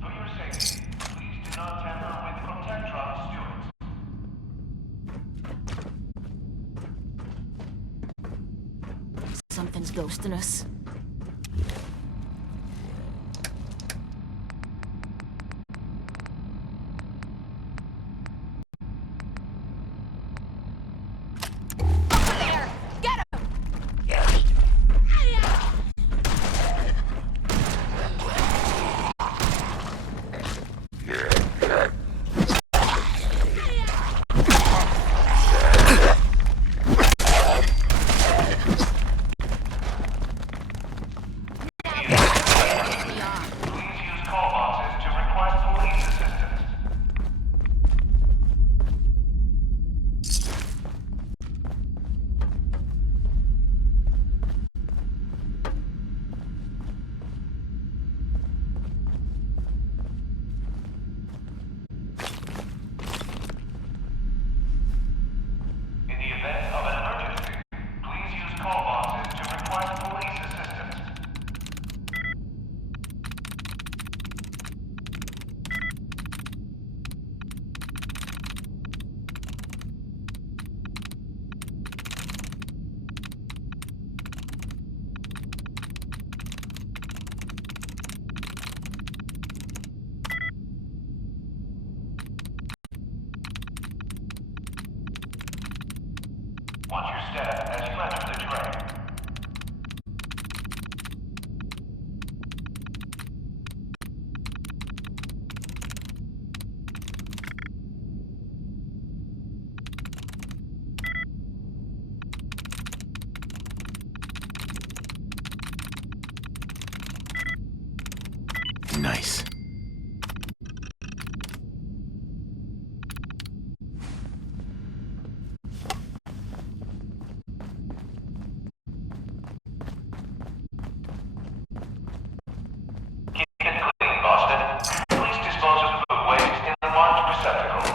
For your safety, please do not tamper with Protectron stewards. Something's ghosting us. Over there! Get him! Please use call boxes to request police assistance. In the event of an emergency, please use call boxes to request police assistance. Watch your step as you enter the train. Nice. Keep it clean, Boston. Please dispose of food waste in the marked receptacles.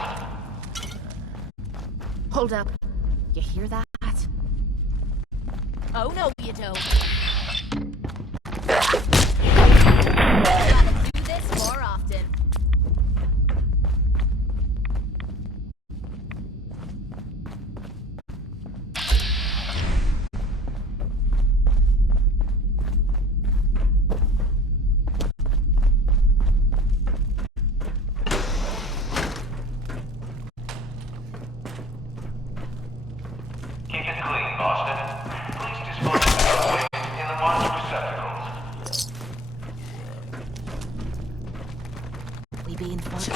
Hold up. You hear that? Oh no, you don't. Gotta do this more often. Keep it clean, Boston. Please dispose of food waste in the marked receptacles. We being fucked.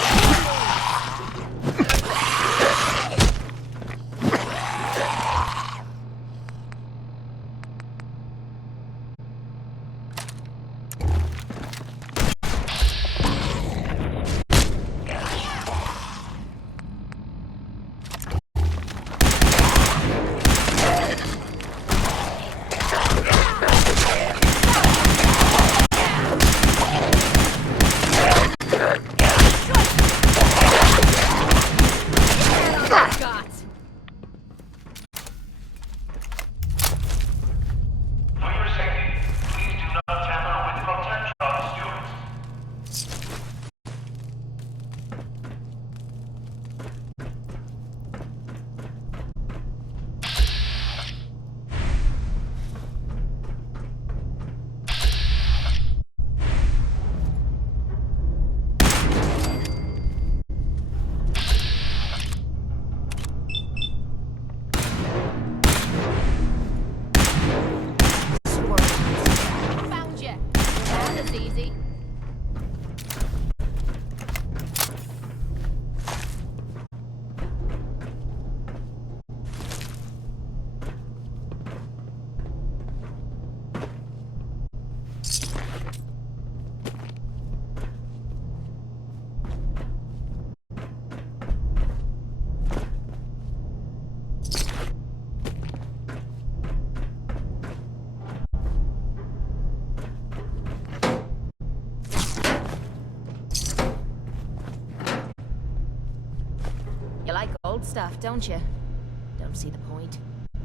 stuff, don't you? Don't see the point.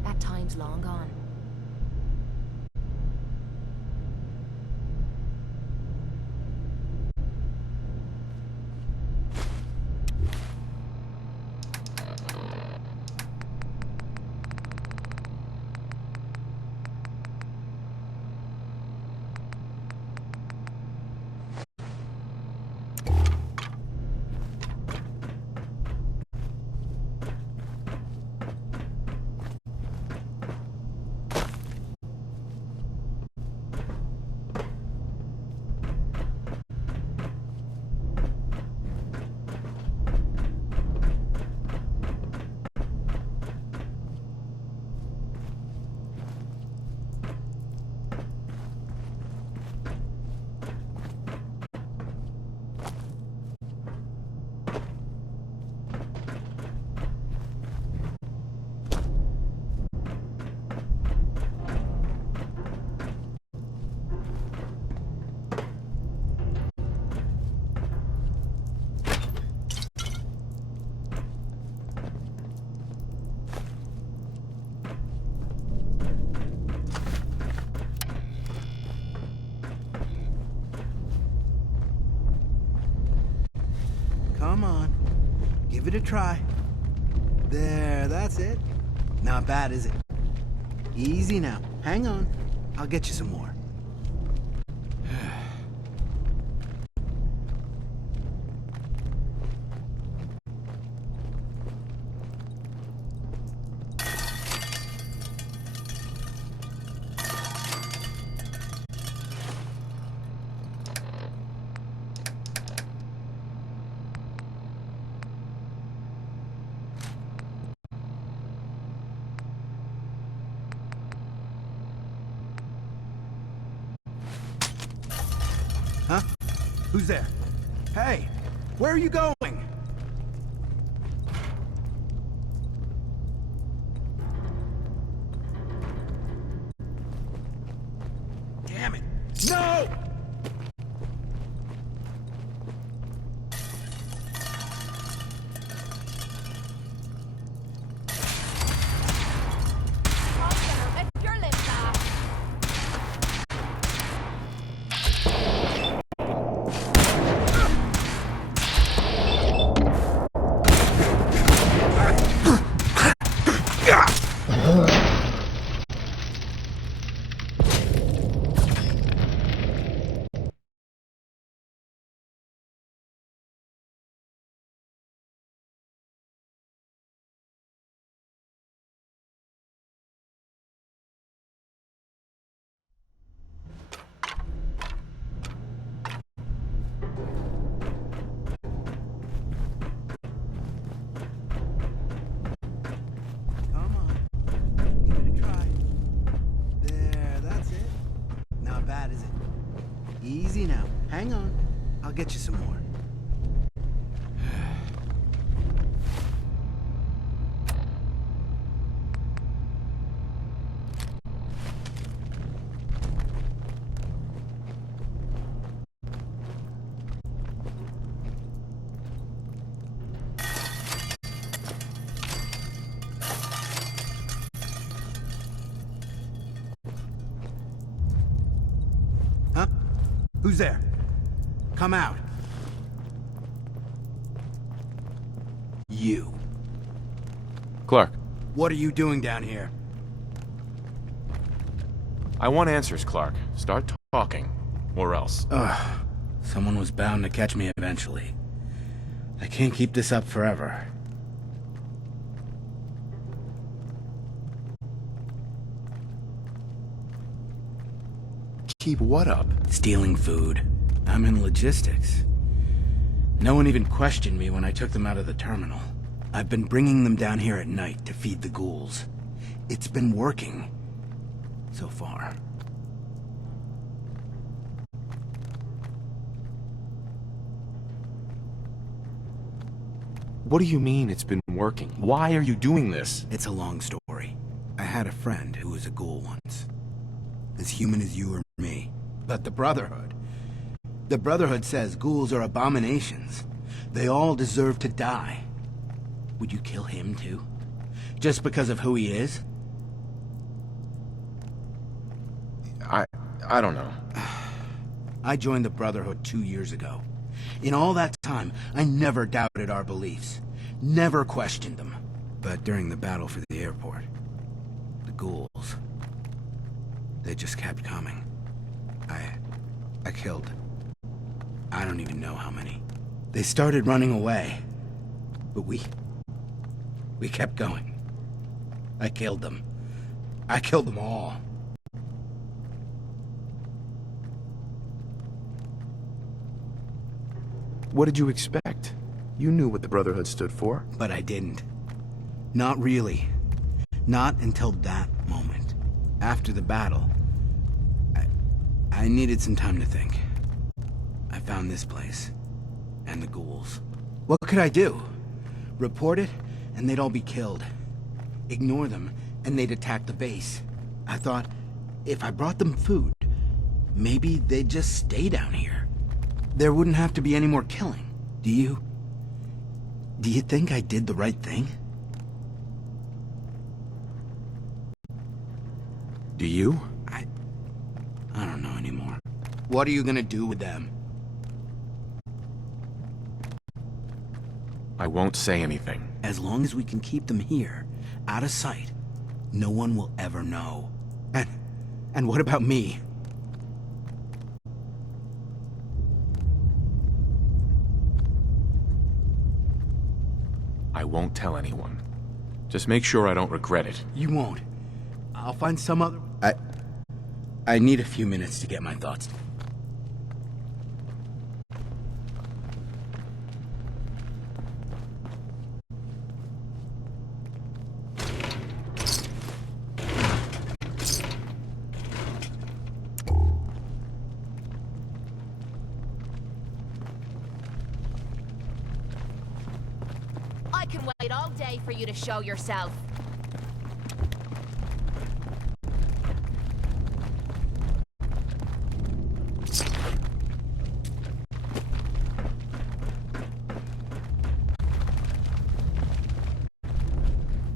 That time's long gone. Come on. Give it a try. There, that's it. Not bad, is it? Easy now. Hang on. I'll get you some more. Huh? Who's there? Hey, where are you going? Damn it. No! Easy now. Hang on. I'll get you some more. Huh? Who's there? Come out. You. Clark. What are you doing down here? I want answers, Clark. Start talking. Or else. Ugh. Someone was bound to catch me eventually. I can't keep this up forever. Keep what up? Stealing food. I'm in logistics. No one even questioned me when I took them out of the terminal. I've been bringing them down here at night to feed the ghouls. It's been working. So far. What do you mean it's been working? Why are you doing this? It's a long story. I had a friend who was a ghoul once. As human as you or me. But the Brotherhood says ghouls are abominations. They all deserve to die. would you kill him too? Just because of who he is? I don't know. I joined the Brotherhood 2 years ago. In all that time, I never doubted our beliefs. Never questioned them. But during the battle for the airport, the ghouls, they just kept coming. I killed, I don't even know how many. They started running away, but we kept going. I killed them. I killed them all. What did you expect? You knew what the Brotherhood stood for. But I didn't. Not really. Not until that moment. After the battle, I needed some time to think. I found this place. And the ghouls. What could I do? Report it, and they'd all be killed. Ignore them, and they'd attack the base. I thought, if I brought them food, maybe they'd just stay down here. There wouldn't have to be any more killing. Do you think I did the right thing? Do you? I don't know anymore. What are you gonna do with them? I won't say anything. As long as we can keep them here, out of sight, no one will ever know. And what about me? I won't tell anyone. Just make sure I don't regret it. You won't. I'll find some other... I need a few minutes to get my thoughts. I can wait all day for you to show yourself.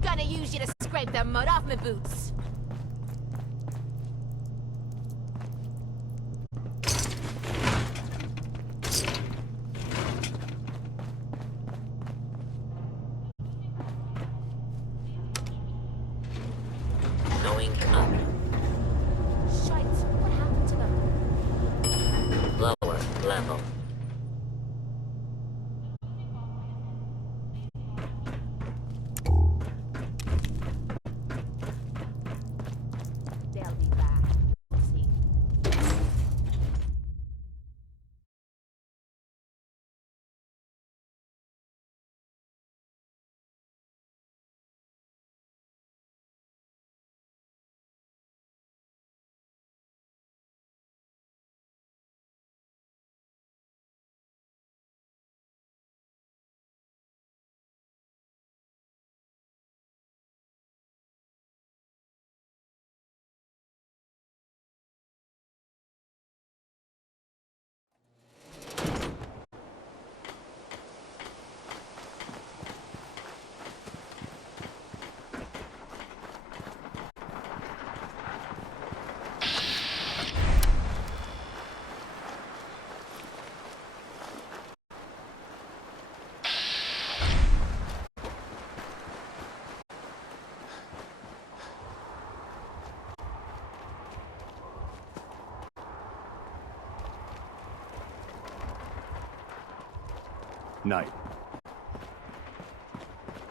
Gonna use you to scrape the mud off my boots. Going up. Shite, what happened to them? Lower level. They'll be back. We'll see. Night.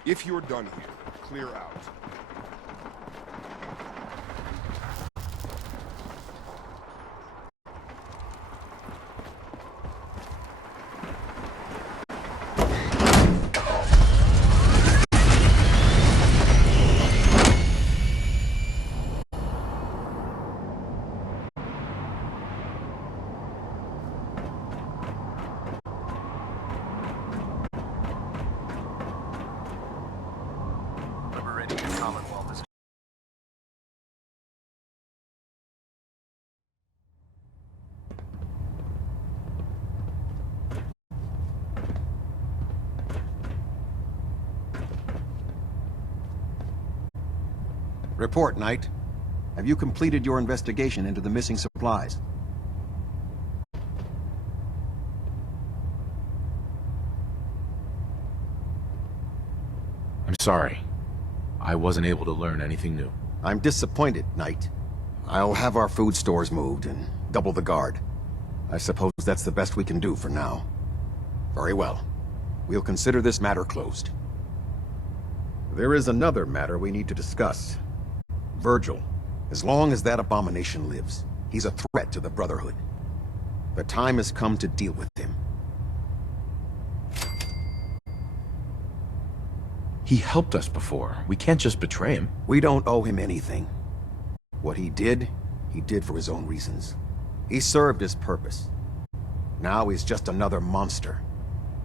If you're done here, clear out. Report, Knight. Have you completed your investigation into the missing supplies? I'm sorry. I wasn't able to learn anything new. I'm disappointed, Knight. I'll have our food stores moved and double the guard. I suppose that's the best we can do for now. Very well. We'll consider this matter closed. There is another matter we need to discuss. Virgil. As long as that abomination lives, he's a threat to the Brotherhood. The time has come to deal with him. He helped us before. We can't just betray him. We don't owe him anything. What he did for his own reasons. He served his purpose. Now he's just another monster.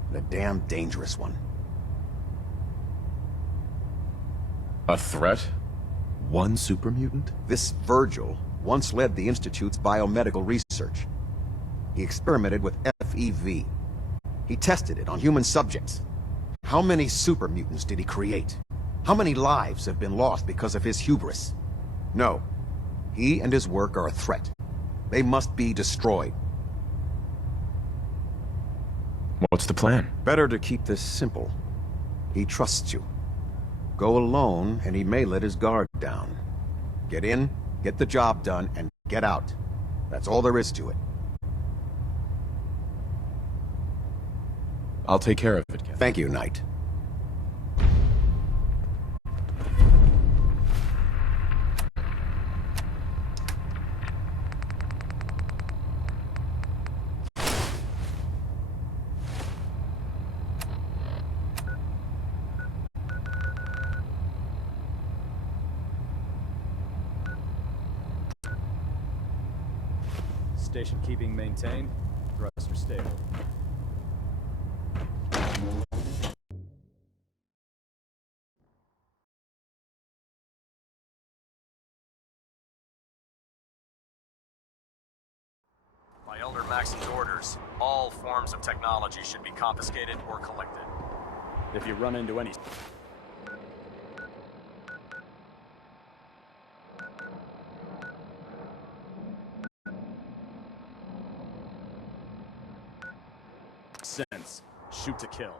And a damn dangerous one. A threat? One super mutant? This Virgil once led the Institute's biomedical research. He experimented with FEV. He tested it on human subjects. How many super mutants did he create? How many lives have been lost because of his hubris? No. He and his work are a threat. They must be destroyed. What's the plan? Better to keep this simple. He trusts you. Go alone, and he may let his guard down. Get in, get the job done, and get out. That's all there is to it. I'll take care of it, Captain. Thank you, Knight. Station keeping maintained. Thruster stable. By Elder Maxon's orders, all forms of technology should be confiscated or collected. If you run into any... sense, shoot to kill.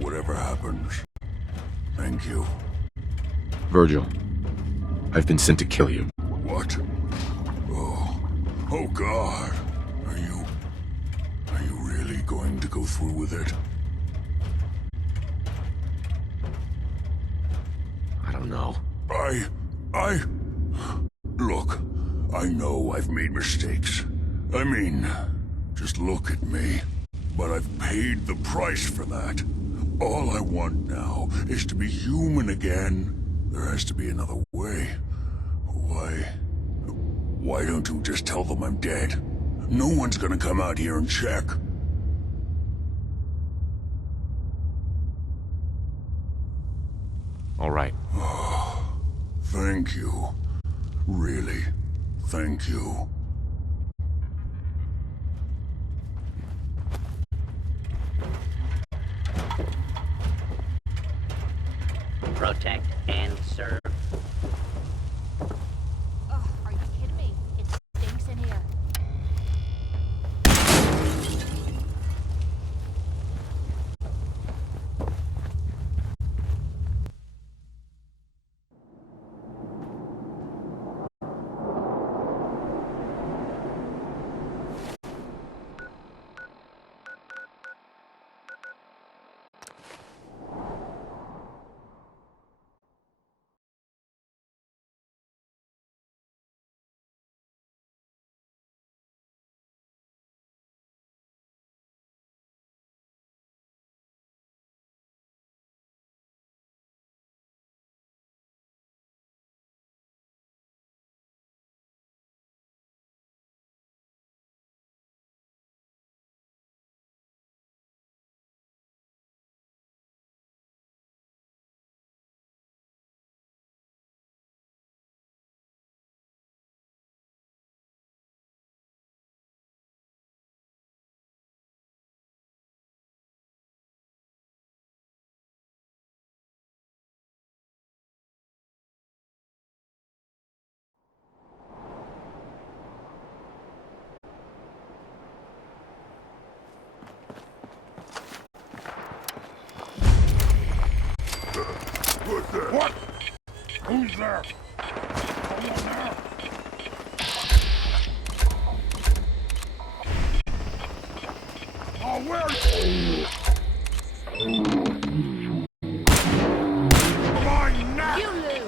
Whatever happens, thank you. Virgil, I've been sent to kill you. What? Oh God. Are you really going to go through with it? I don't know. Look, I know I've made mistakes. I mean, just look at me. But I've paid the price for that. All I want now is to be human again. There has to be another way. Why don't you just tell them I'm dead? No one's gonna come out here and check. All right. Thank you. Really, thank you. Protect and serve. Ugh, are you kidding me? It stinks in here. there? What? Who's there? Someone there? Oh, where? Mine now! You lose!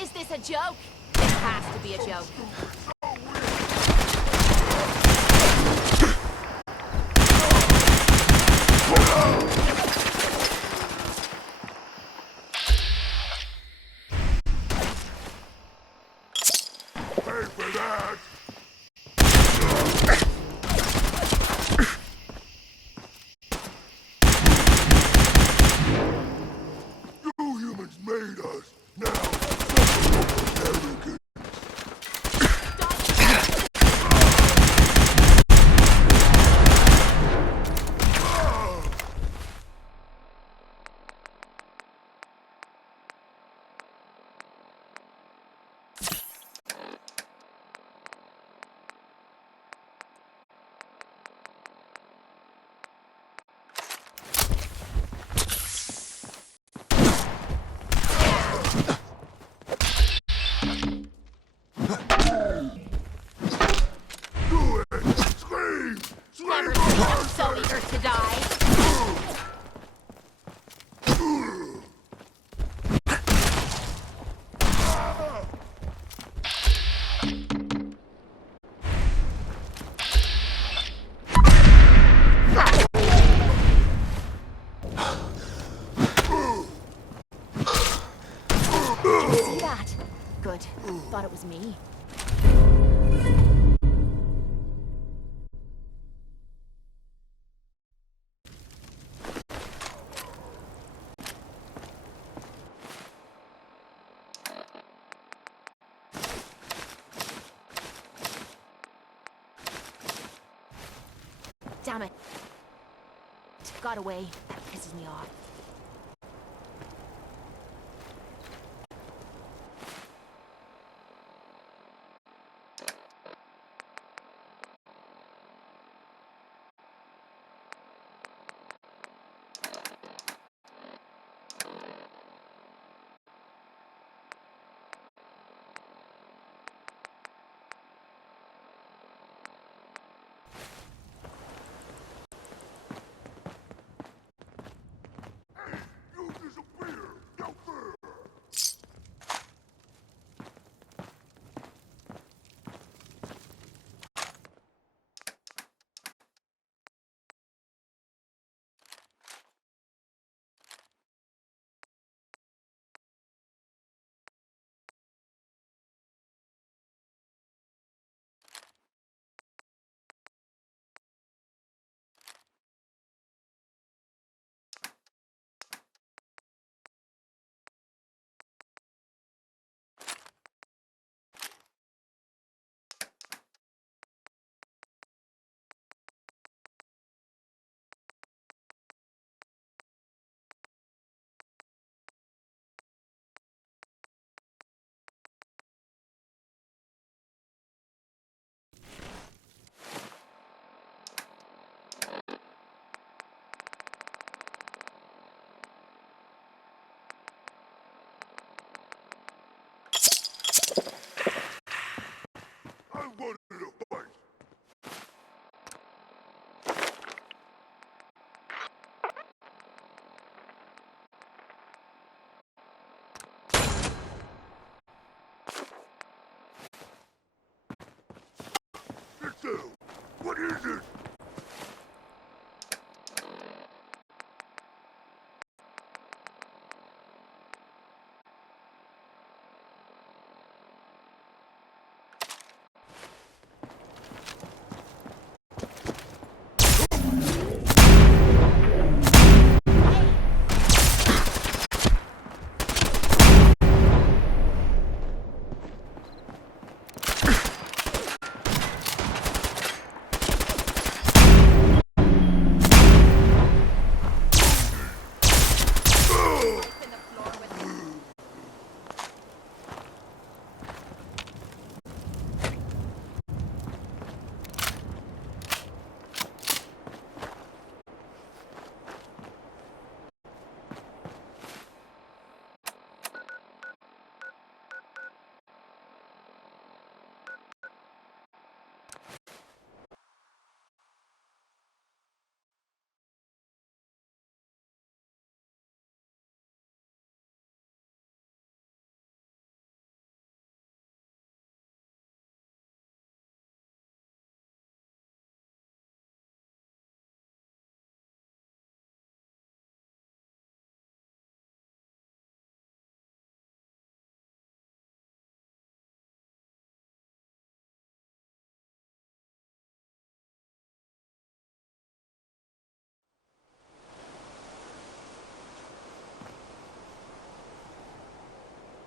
Is this a joke? It has to be a joke. Pay for that! You humans made us. Now, arrogant. Never seen them so eager to die. See that? Good. Thought it was me. Damn it. Got away. That pisses me off.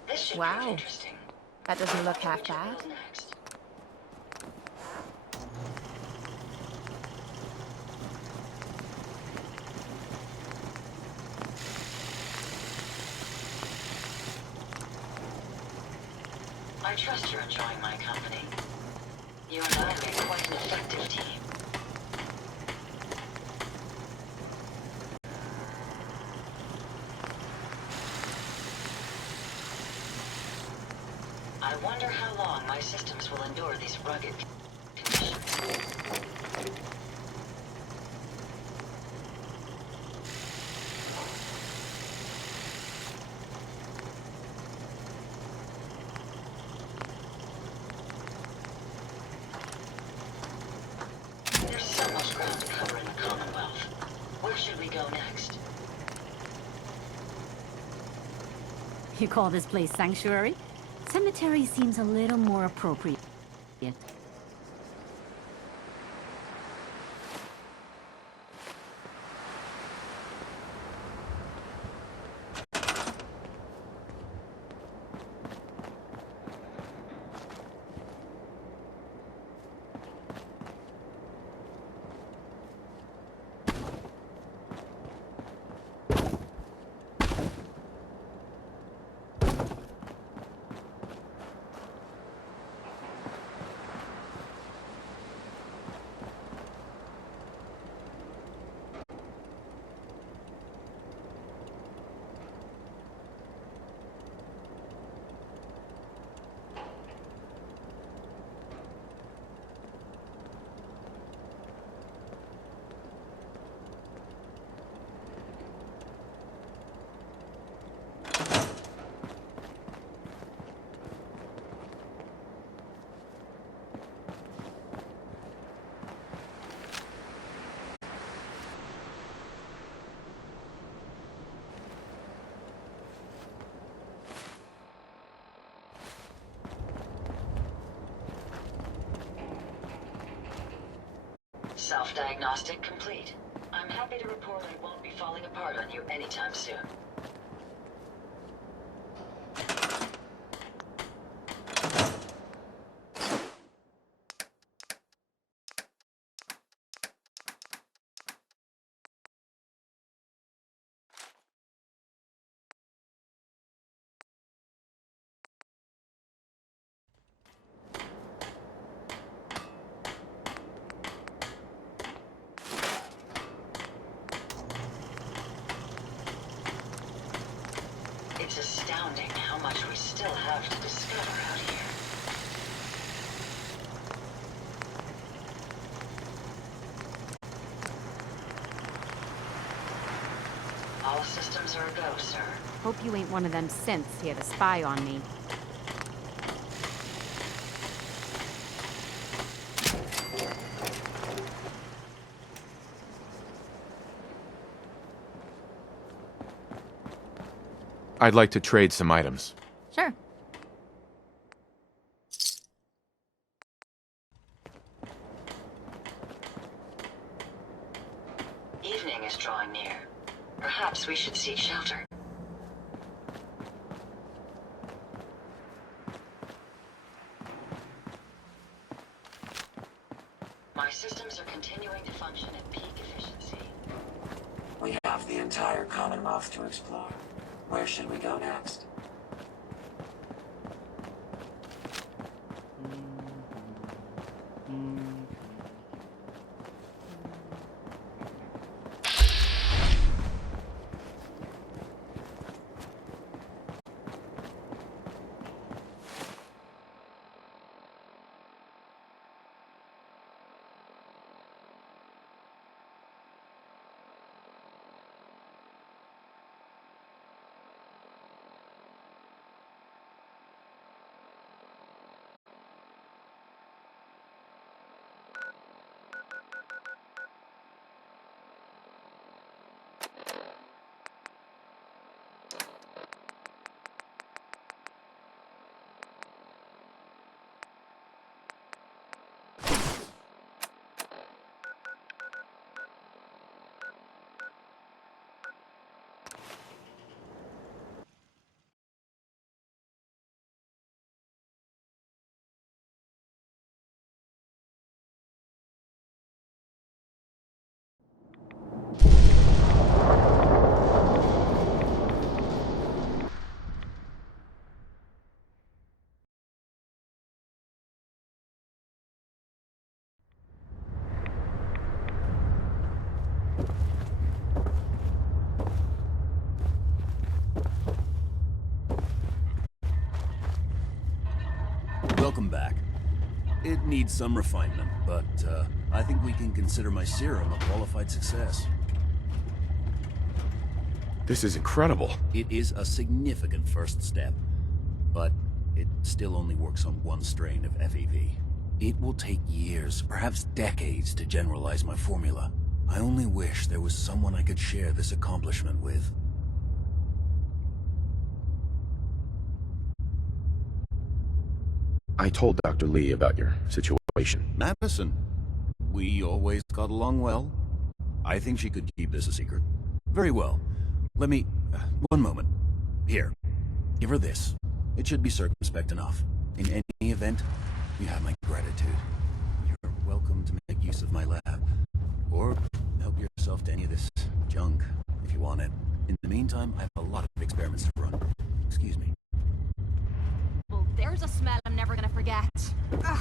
This should Wow. be interesting. That doesn't look half bad. Next. I trust you're enjoying my company. You and I make quite an effective team. I wonder how long my systems will endure these rugged conditions. There's so much ground to cover in the Commonwealth. Where should we go next? You call this place sanctuary? Cemetery seems a little more appropriate. Self-diagnostic complete. I'm happy to report I won't be falling apart on you anytime soon. It's astounding how much we still have to discover out here. All systems are a go, sir. Hope you ain't one of them synths here to spy on me. I'd like to trade some items. Sure. Evening is drawing near. Perhaps we should seek shelter. My systems are continuing to function at peak efficiency. We have the entire Commonwealth to explore. Where should we go next? Welcome back. It needs some refinement, but I think we can consider my serum a qualified success. This is incredible. It is a significant first step, but it still only works on one strain of FEV. It will take years, perhaps decades, to generalize my formula. I only wish there was someone I could share this accomplishment with. I told Dr. Lee about your situation. Madison. We always got along well. I think she could keep this a secret. Very well. Let me... one moment. Here. Give her this. It should be circumspect enough. In any event, you have my gratitude. You're welcome to make use of my lab. Or help yourself to any of this junk, if you want it. In the meantime, I have a lot of experiments to run. Excuse me. Well, there's a smell I'm never gonna forget. Ugh.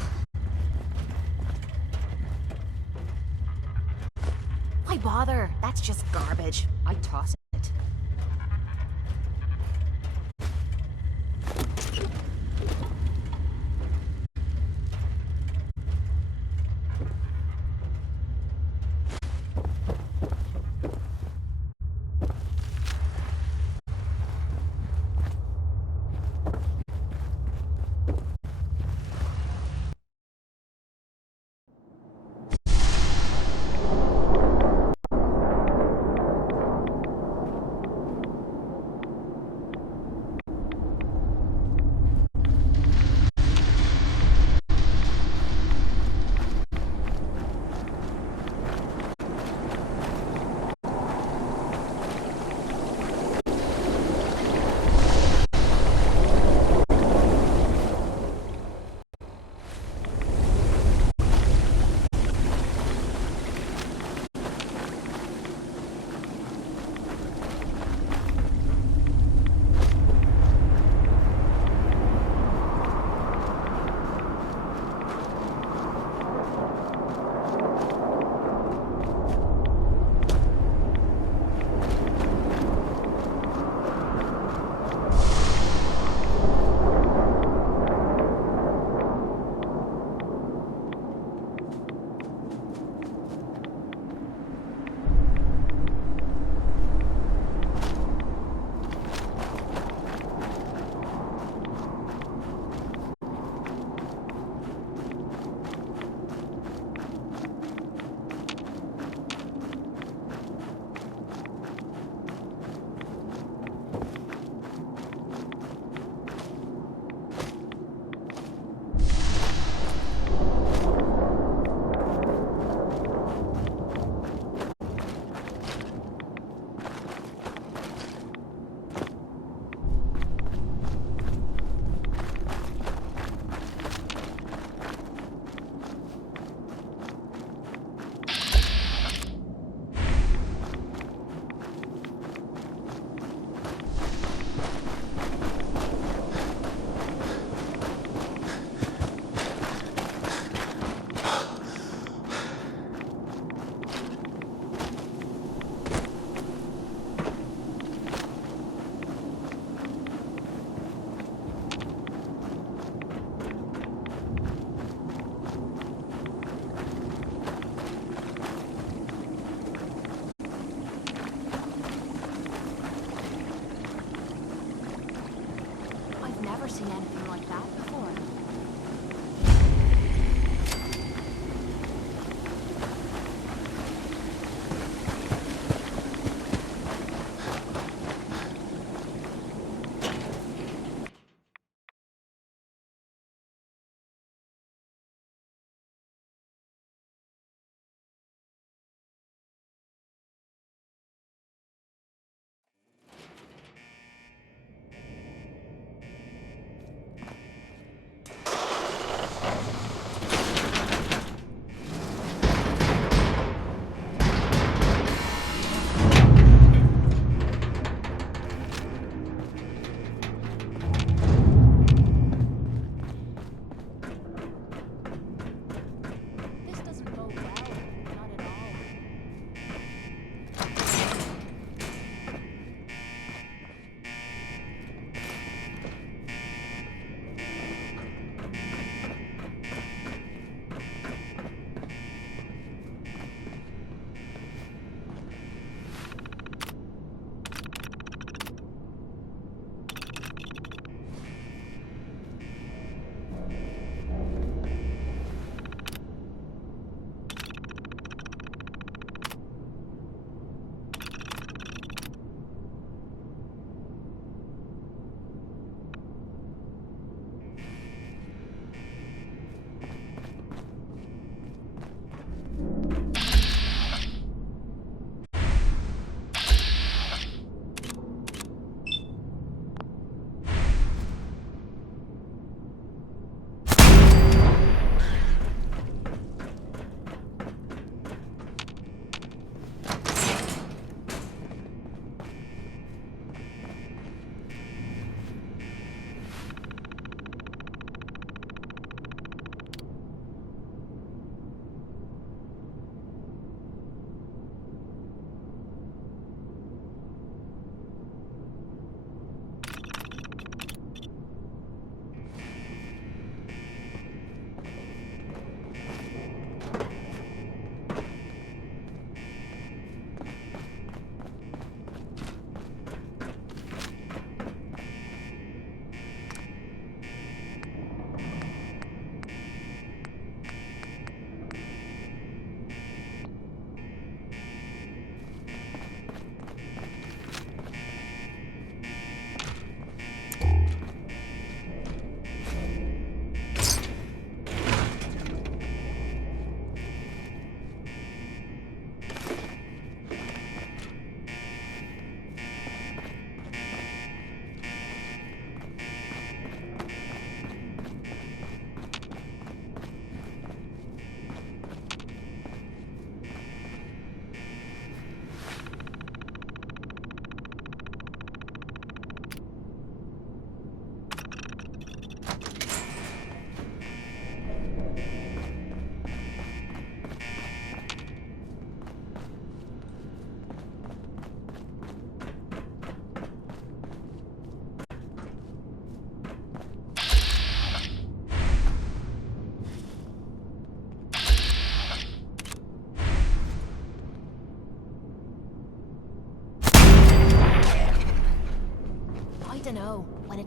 Why bother? That's just garbage. I'd toss it.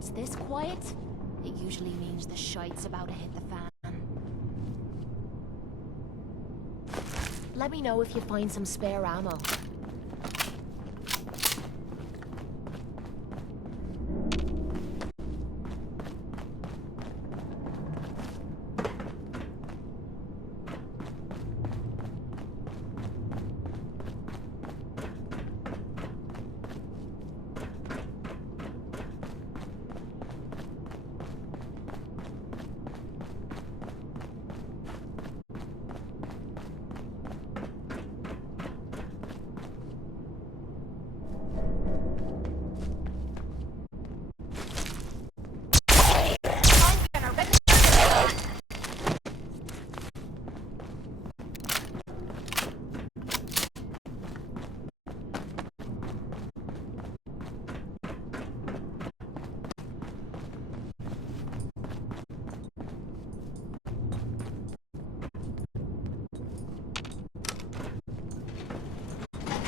it's this quiet, it usually means the shite's about to hit the fan. Let me know if you find some spare ammo.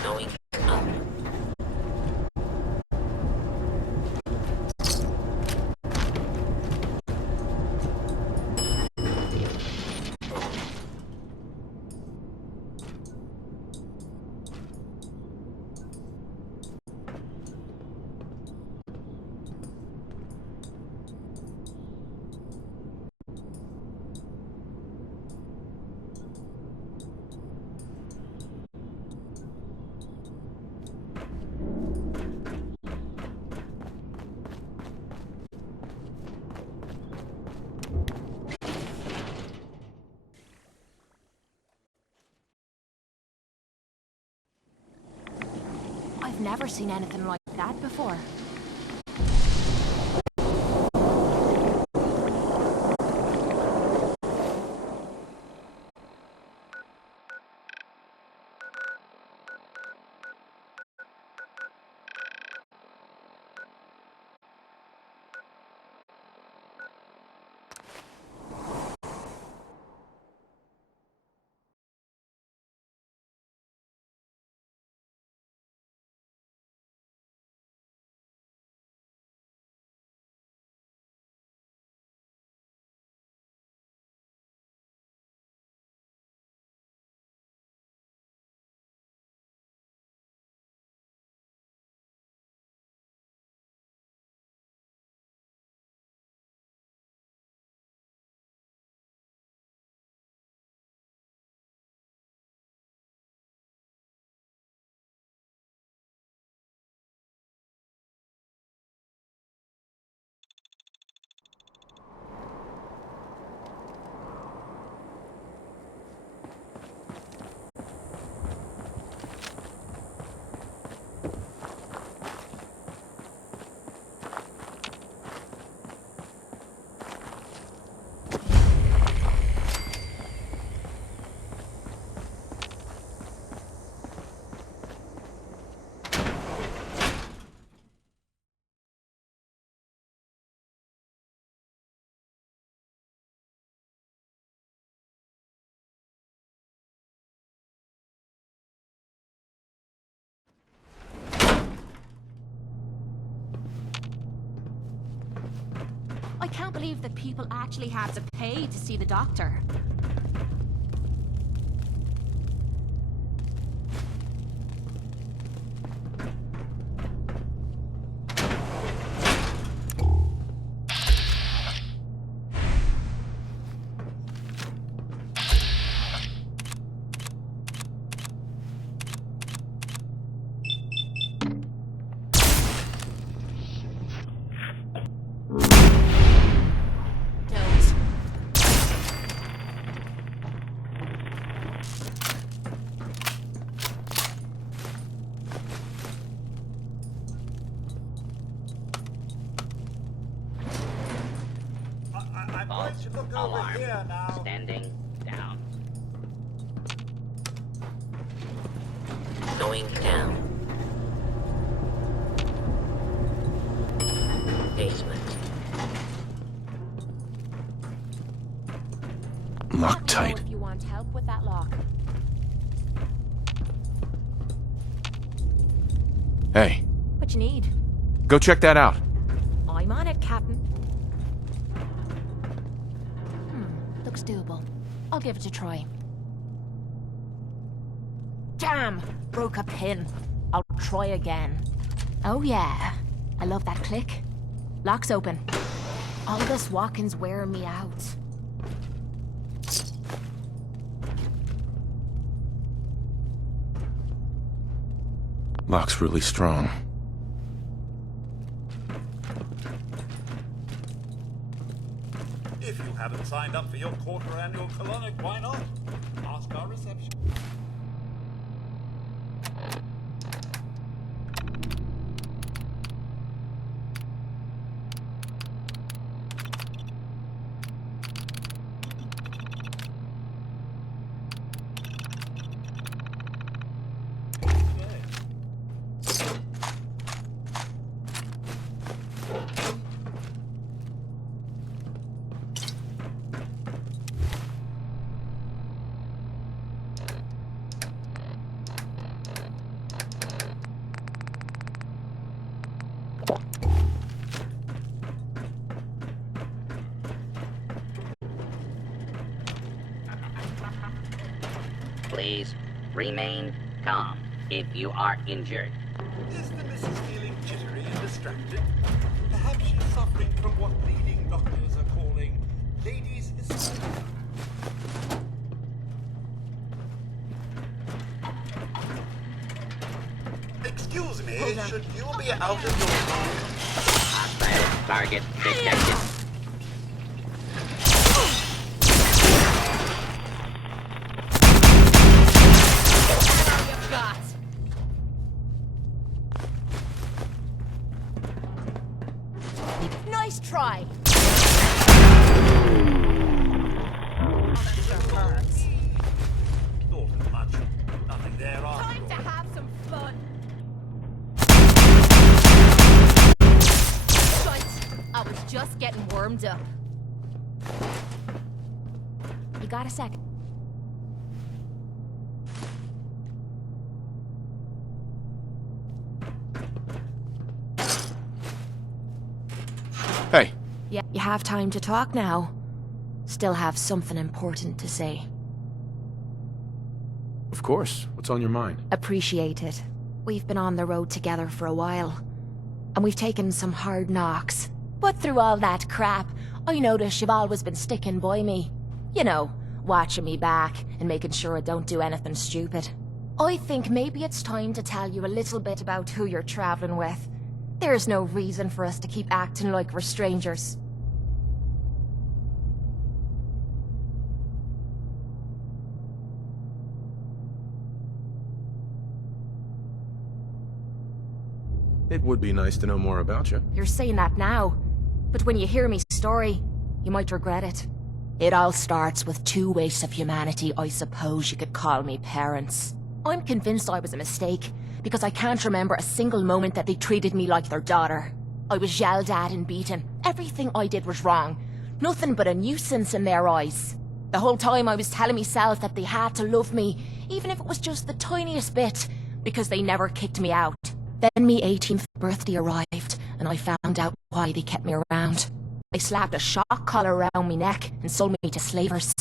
Going up. I've never seen anything like that before. I can't believe that people actually have to pay to see the doctor. Alarm. Standing down. Going down. Basement. Locked tight. If you want help with that lock. Hey, What you need? go check that out. I'm I'm on it, Captain. Looks doable. I'll give it a try. Damn! Broke a pin. I'll try again. Oh yeah. I love that click. Lock's open. All this walking's wearing me out. Lock's really strong. If you haven't signed up for your quarter annual colonic, why not? Ask our reception. Please remain calm if you are injured. Is the missus feeling jittery and distracted? Perhaps she's suffering from what leading doctors are calling ladies' hysteria. Excuse me, should you be out of your mind? Hostile target detected. Nice try. Thought as much. Nothing there after Time to have some fun. Shite. I was just getting warmed up. You got a second? Hey. Yeah, you have time to talk now. Still have something important to say. Of course. What's on your mind? Appreciate it. We've been on the road together for a while. And we've taken some hard knocks. But through all that crap, I notice you've always been sticking by me. You know, watching me back and making sure I don't do anything stupid. I think maybe it's time to tell you a little bit about who you're traveling with. There's no reason for us to keep acting like we're strangers. It would be nice to know more about you. You're saying that now, but when you hear me story, you might regret it. It all starts with two wastes of humanity I suppose you could call me parents. I'm convinced I was a mistake, because I can't remember a single moment that they treated me like their daughter. I was yelled at and beaten. Everything I did was wrong. Nothing but a nuisance in their eyes. The whole time I was telling myself that they had to love me, even if it was just the tiniest bit, because they never kicked me out. Then me 18th birthday arrived, and I found out why they kept me around. They slapped a shock collar around me neck and sold me to slavers.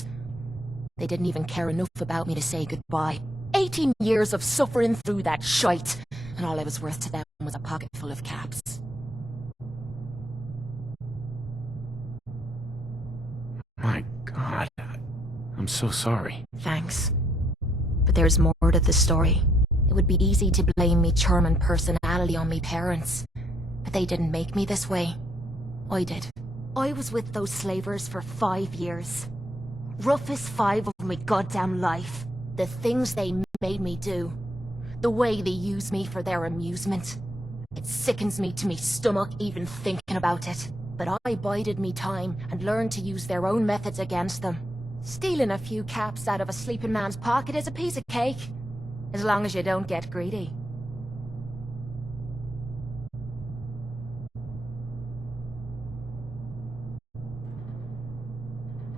They didn't even care enough about me to say goodbye. 18 years of suffering through that shite, and all I was worth to them was a pocket full of caps. My God. I'm so sorry. Thanks. But there's more to the story. It would be easy to blame me charming personality on me parents, but they didn't make me this way. I did. I was with those slavers for 5 years. Roughest 5 of my goddamn life. The things they made me do. The way they use me for their amusement. It sickens me to me stomach even thinking about it. But I bided me time and learned to use their own methods against them. Stealing a few caps out of a sleeping man's pocket is a piece of cake. As long as you don't get greedy.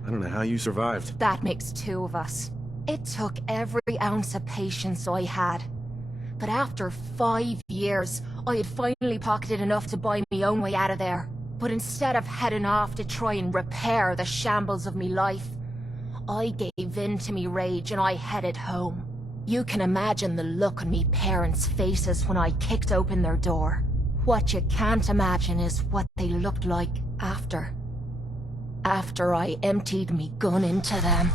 I don't know how you survived. That makes 2 of us. It took every ounce of patience I had. But after 5 years, I had finally pocketed enough to buy my own way out of there. But instead of heading off to try and repair the shambles of me life, I gave in to me rage and I headed home. You can imagine the look on me parents' faces when I kicked open their door. What you can't imagine is what they looked like after. After I emptied me gun into them.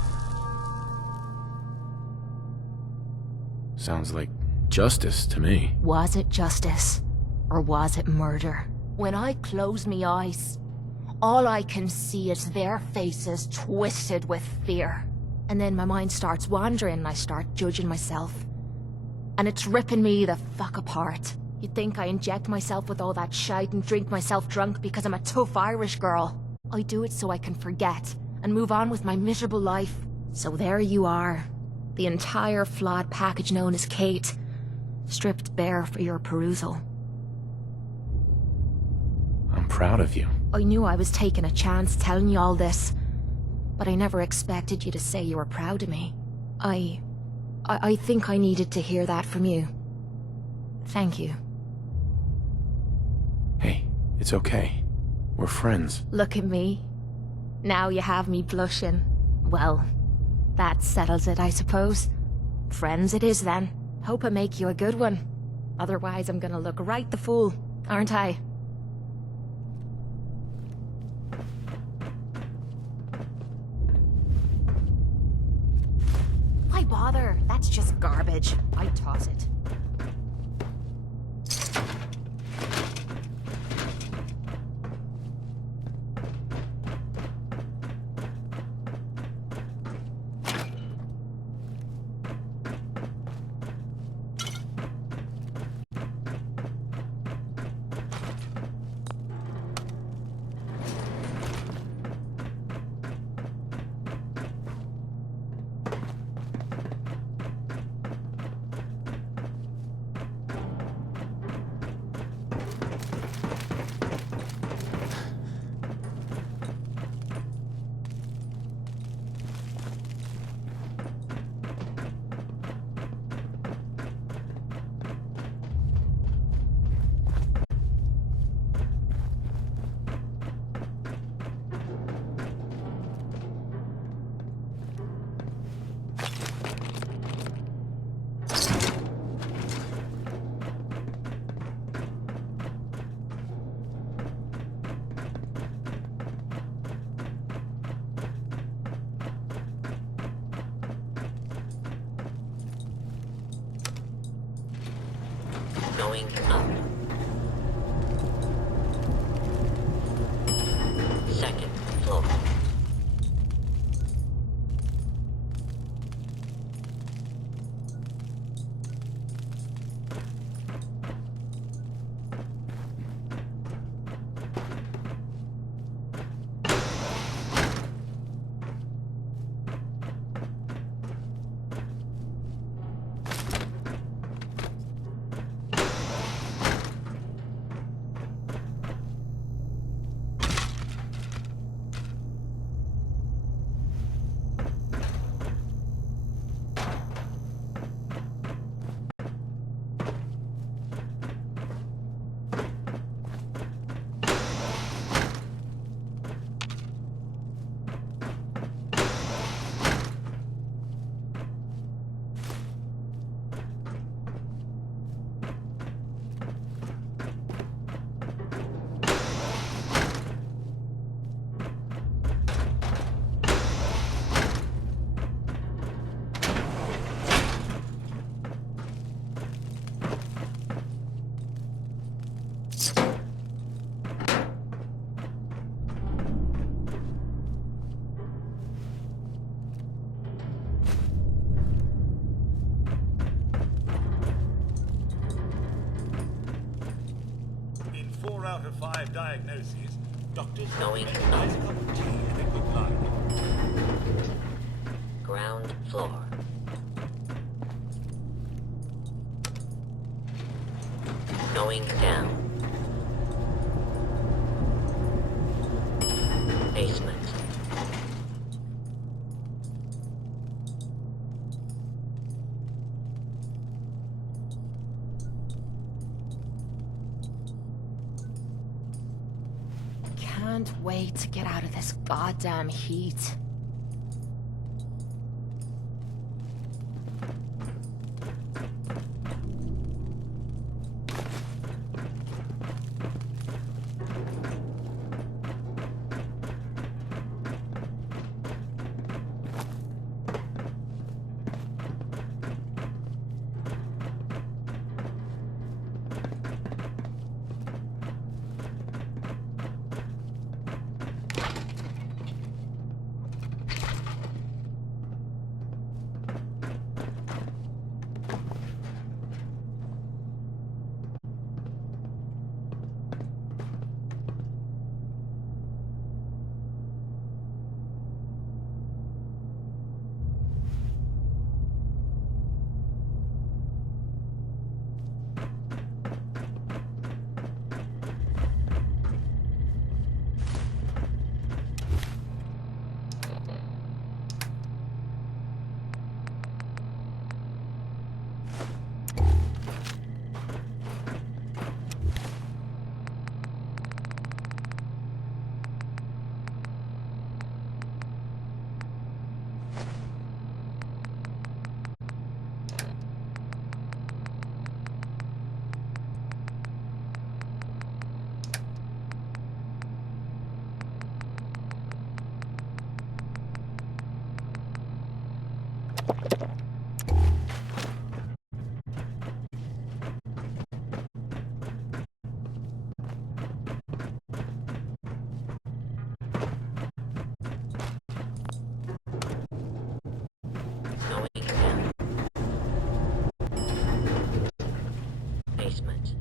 Sounds like justice to me. Was it justice? Or was it murder? When I close me eyes, all I can see is their faces twisted with fear. And then my mind starts wandering and I start judging myself. And it's ripping me the fuck apart. You'd think I inject myself with all that shite and drink myself drunk because I'm a tough Irish girl. I do it so I can forget and move on with my miserable life. So there you are. The entire flawed package known as Kate, stripped bare for your perusal. I'm proud of you. I knew I was taking a chance telling you all this, but I never expected you to say you were proud of me. I think I needed to hear that from you. Thank you. Hey, it's okay. We're friends. Look at me. Now you have me blushing. Well, that settles it, I suppose. Friends it is then. Hope I make you a good one. Otherwise I'm gonna look right the fool, aren't I? Why bother? That's just garbage. I'd toss it. Going up. Second floor. In 4 out of 5 diagnoses, doctors Going recognize a cup of tea and a good line. Ground floor. Going down. Basement. can't wait to get out of this goddamn heat. Basement.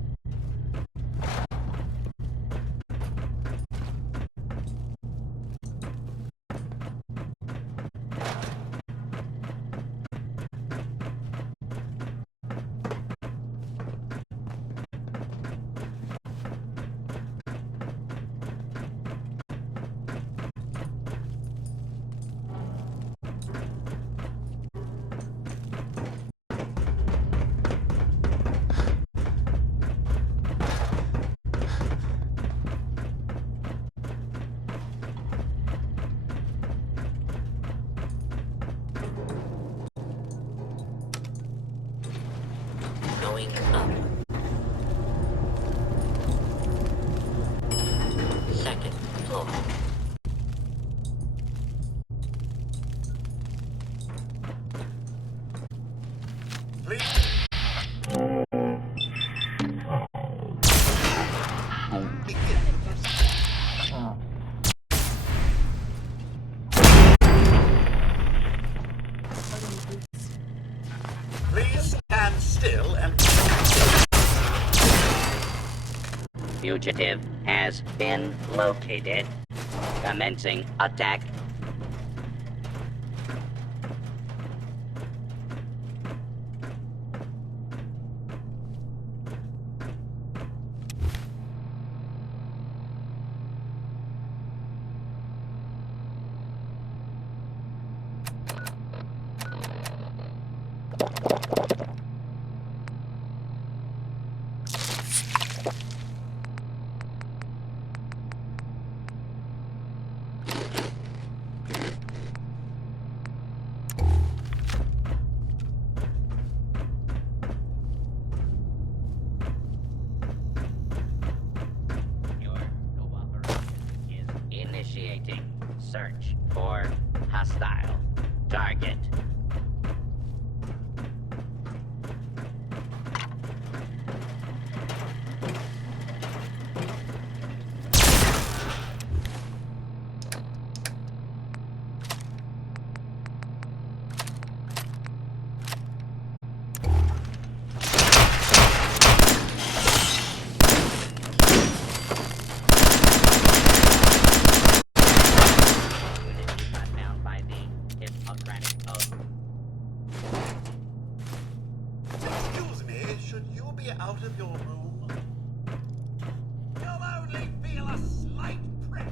Going up. Second floor. Please stand still and... Fugitive has been located. Commencing attack. Initiating search for hostile target. Excuse me, should you be out of your room? You'll only feel a slight prick.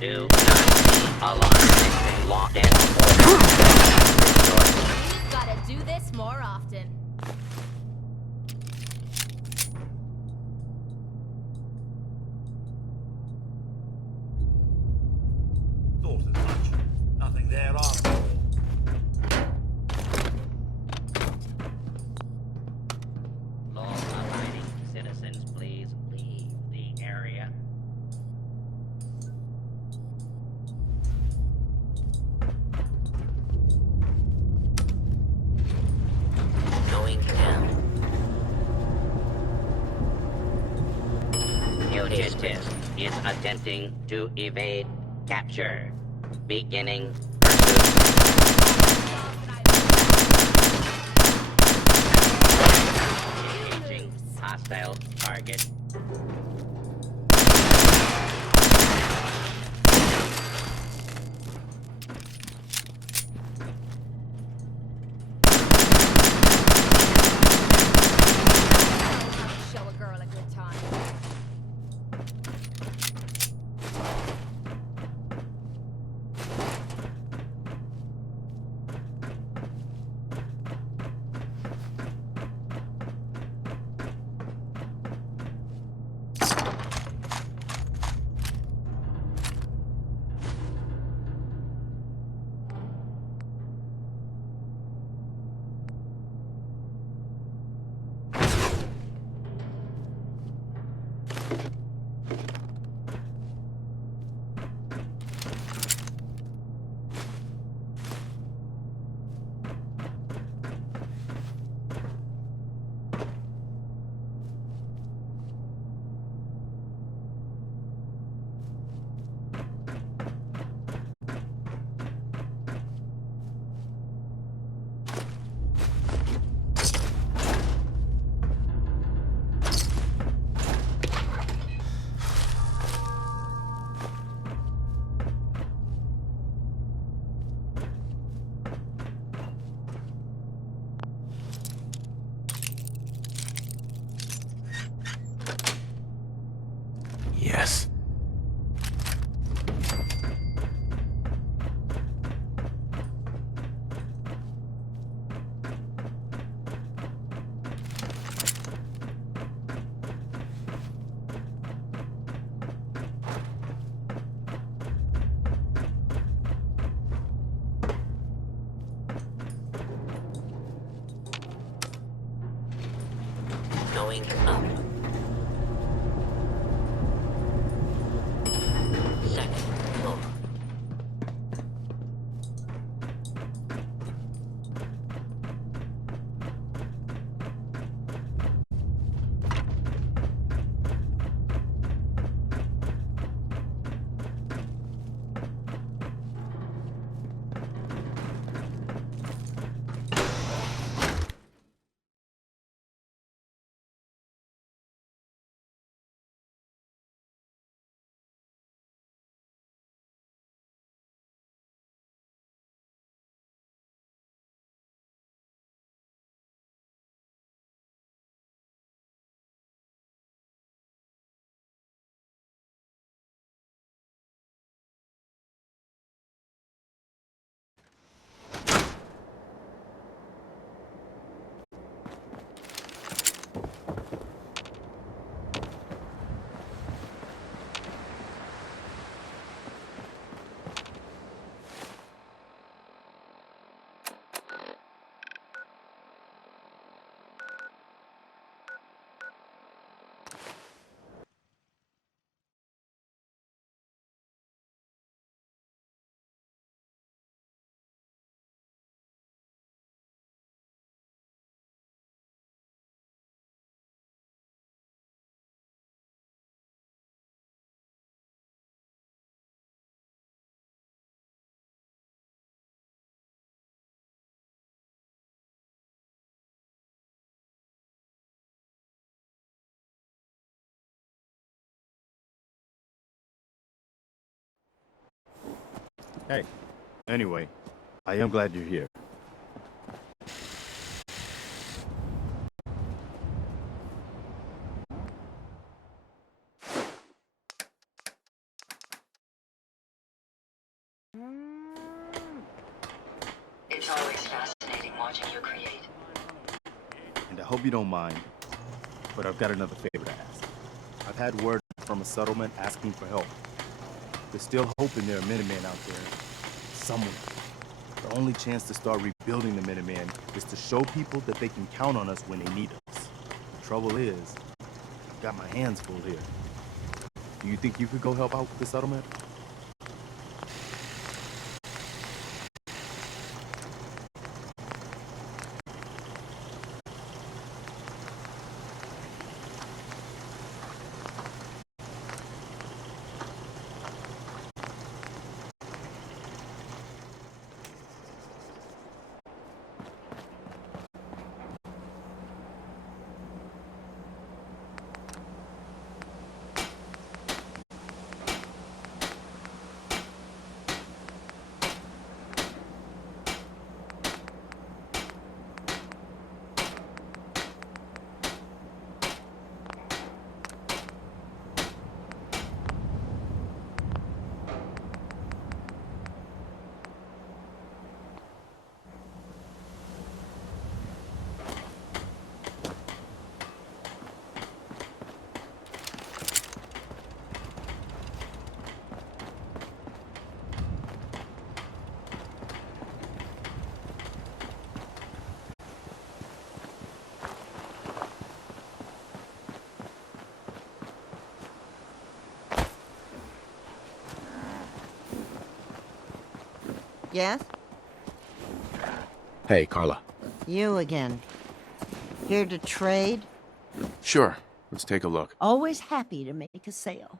Do not be alarmed. Law and order. We've gotta do this more often. Thought as much. Nothing there after all. Law-abiding citizens, please leave the area. Going down. Fugitive is attempting to evade capture. Beginning pursuit. Engaging hostile target. Show a girl a good time. Yes. Going up. Second floor. Hey, anyway, I am glad you're here. It's always fascinating watching you create. And I hope you don't mind, but I've got another favor to ask. I've had word from a settlement asking for help. They're still hoping there are Minutemen out there. Somewhere. The only chance to start rebuilding the Minutemen is to show people that they can count on us when they need us. The trouble is, I've got my hands full here. Do you think you could go help out with the settlement? Yes? Hey, Carla. You again. Here to trade? Sure. Let's take a look. Always happy to make a sale.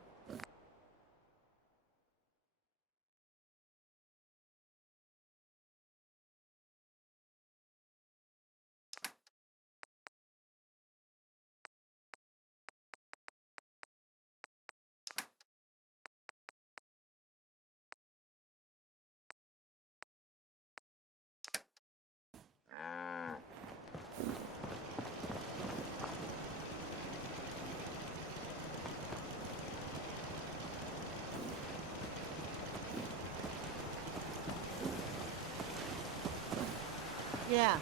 Yeah.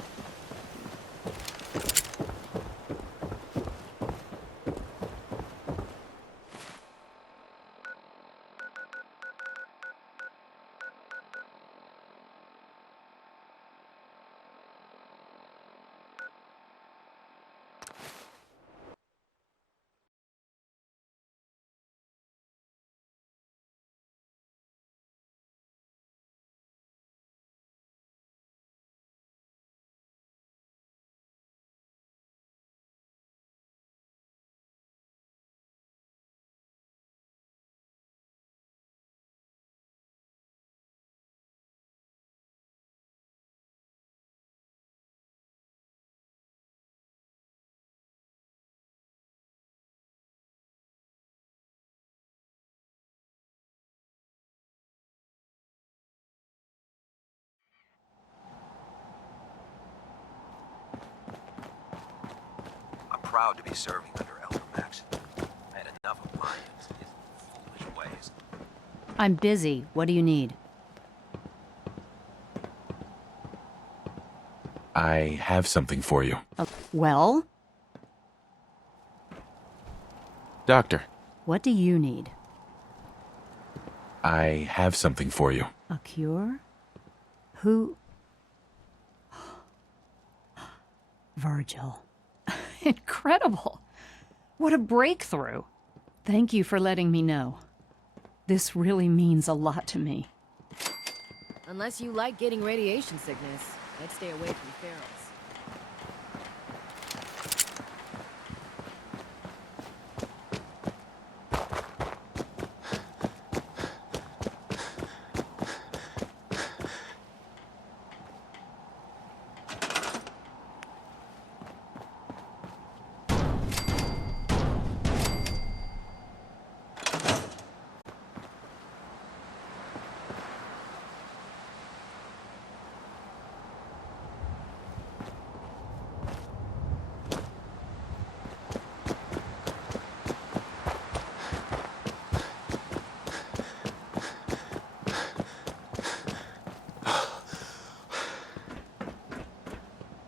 I'm proud to be serving under Elder Maxon. I had enough of Lyons and his foolish ways. I'm busy. What do you need? I have something for you. Well? Doctor, What do you need? I have something for you. A cure? Who? Virgil. Incredible. What a breakthrough. Thank you for letting me know. This really means a lot to me. Unless you like getting radiation sickness, I'd stay away from ferals.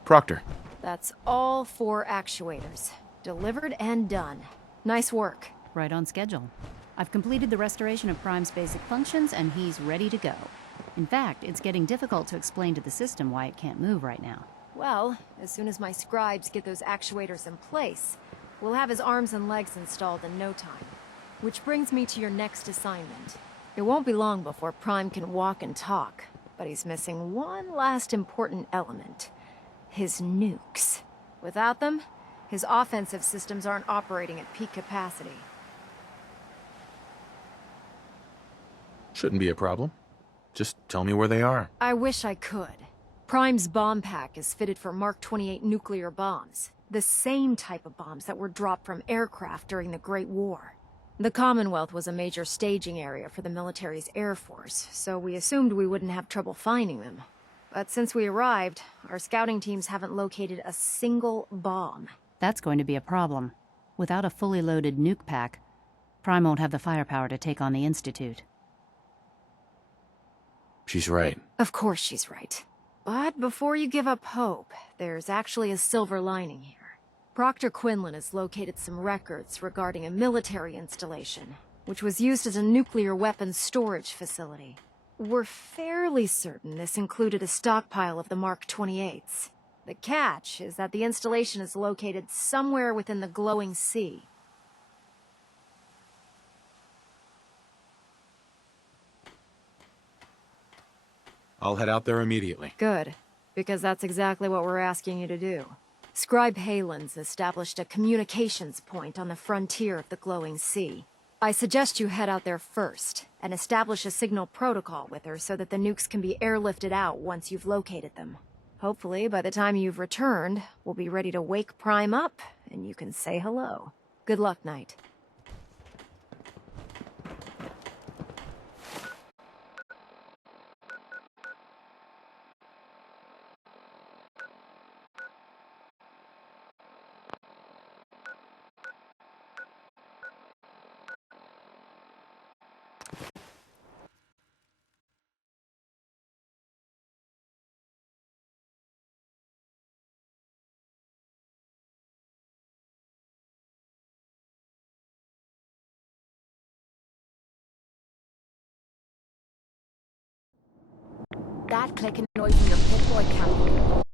Proctor, That's all 4 actuators. Delivered and done. Nice work. Right on schedule. I've completed the restoration of Prime's basic functions, and he's ready to go. In fact, it's getting difficult to explain to the system why it can't move right now. Well, as soon as my scribes get those actuators in place, we'll have his arms and legs installed in no time. Which brings me to your next assignment. It won't be long before Prime can walk and talk, but he's missing one last important element. His nukes. Without them, his offensive systems aren't operating at peak capacity. shouldn't be a problem. Just tell me where they are. I wish I could. Prime's bomb pack is fitted for Mark 28 nuclear bombs. The same type of bombs that were dropped from aircraft during the Great War. The Commonwealth was a major staging area for the military's Air Force, so we assumed we wouldn't have trouble finding them. But since we arrived, our scouting teams haven't located a single bomb. That's going to be a problem. Without a fully loaded nuke pack, Prime won't have the firepower to take on the Institute. She's right. Of course she's right. But before you give up hope, there's actually a silver lining here. Proctor Quinlan has located some records regarding a military installation, which was used as a nuclear weapons storage facility. We're fairly certain this included a stockpile of the Mark 28s. The catch is that the installation is located somewhere within the glowing sea. I'll head out there immediately. Good, because that's exactly what we're asking you to do. Scribe Halen's established a communications point on the frontier of the glowing sea. I suggest you head out there first, and establish a signal protocol with her so that the nukes can be airlifted out once you've located them. Hopefully, by the time you've returned, we'll be ready to wake Prime up, and you can say hello. Good luck, Knight. That clicking noise in your pit boy camp.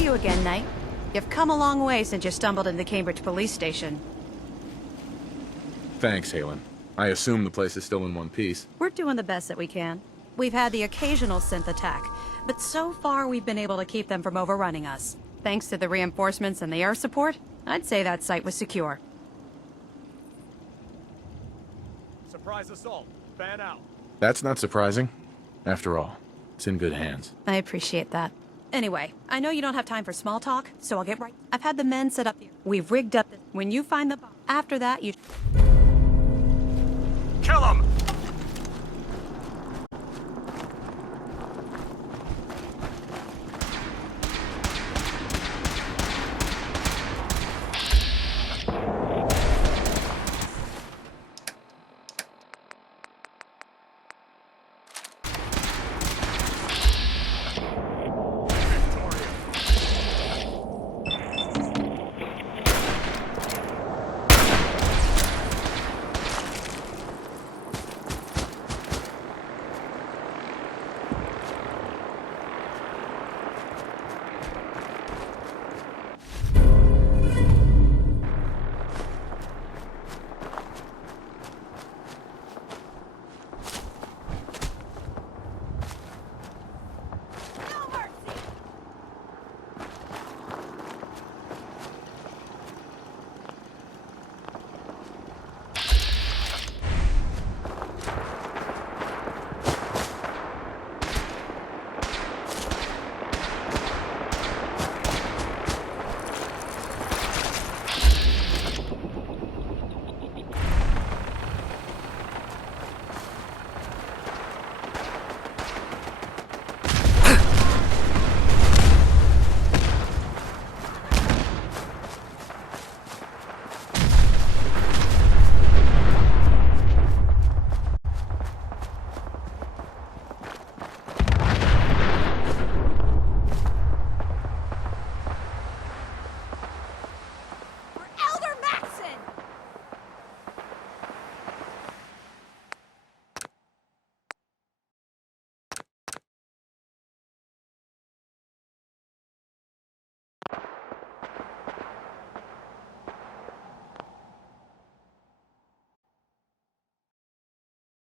see you again, Knight. You've come a long way since you stumbled into the Cambridge police station. Thanks, Halen. I assume the place is still in one piece. We're doing the best that we can. We've had the occasional synth attack, but so far we've been able to keep them from overrunning us. Thanks to the reinforcements and the air support, I'd say that site was secure. Surprise assault. Fan out. That's not surprising. After all, it's in good hands. I appreciate that. Anyway, I know you don't have time for small talk, so I'll get right. I've had the men set up here. We've rigged up. When you find the bomb, after that, you...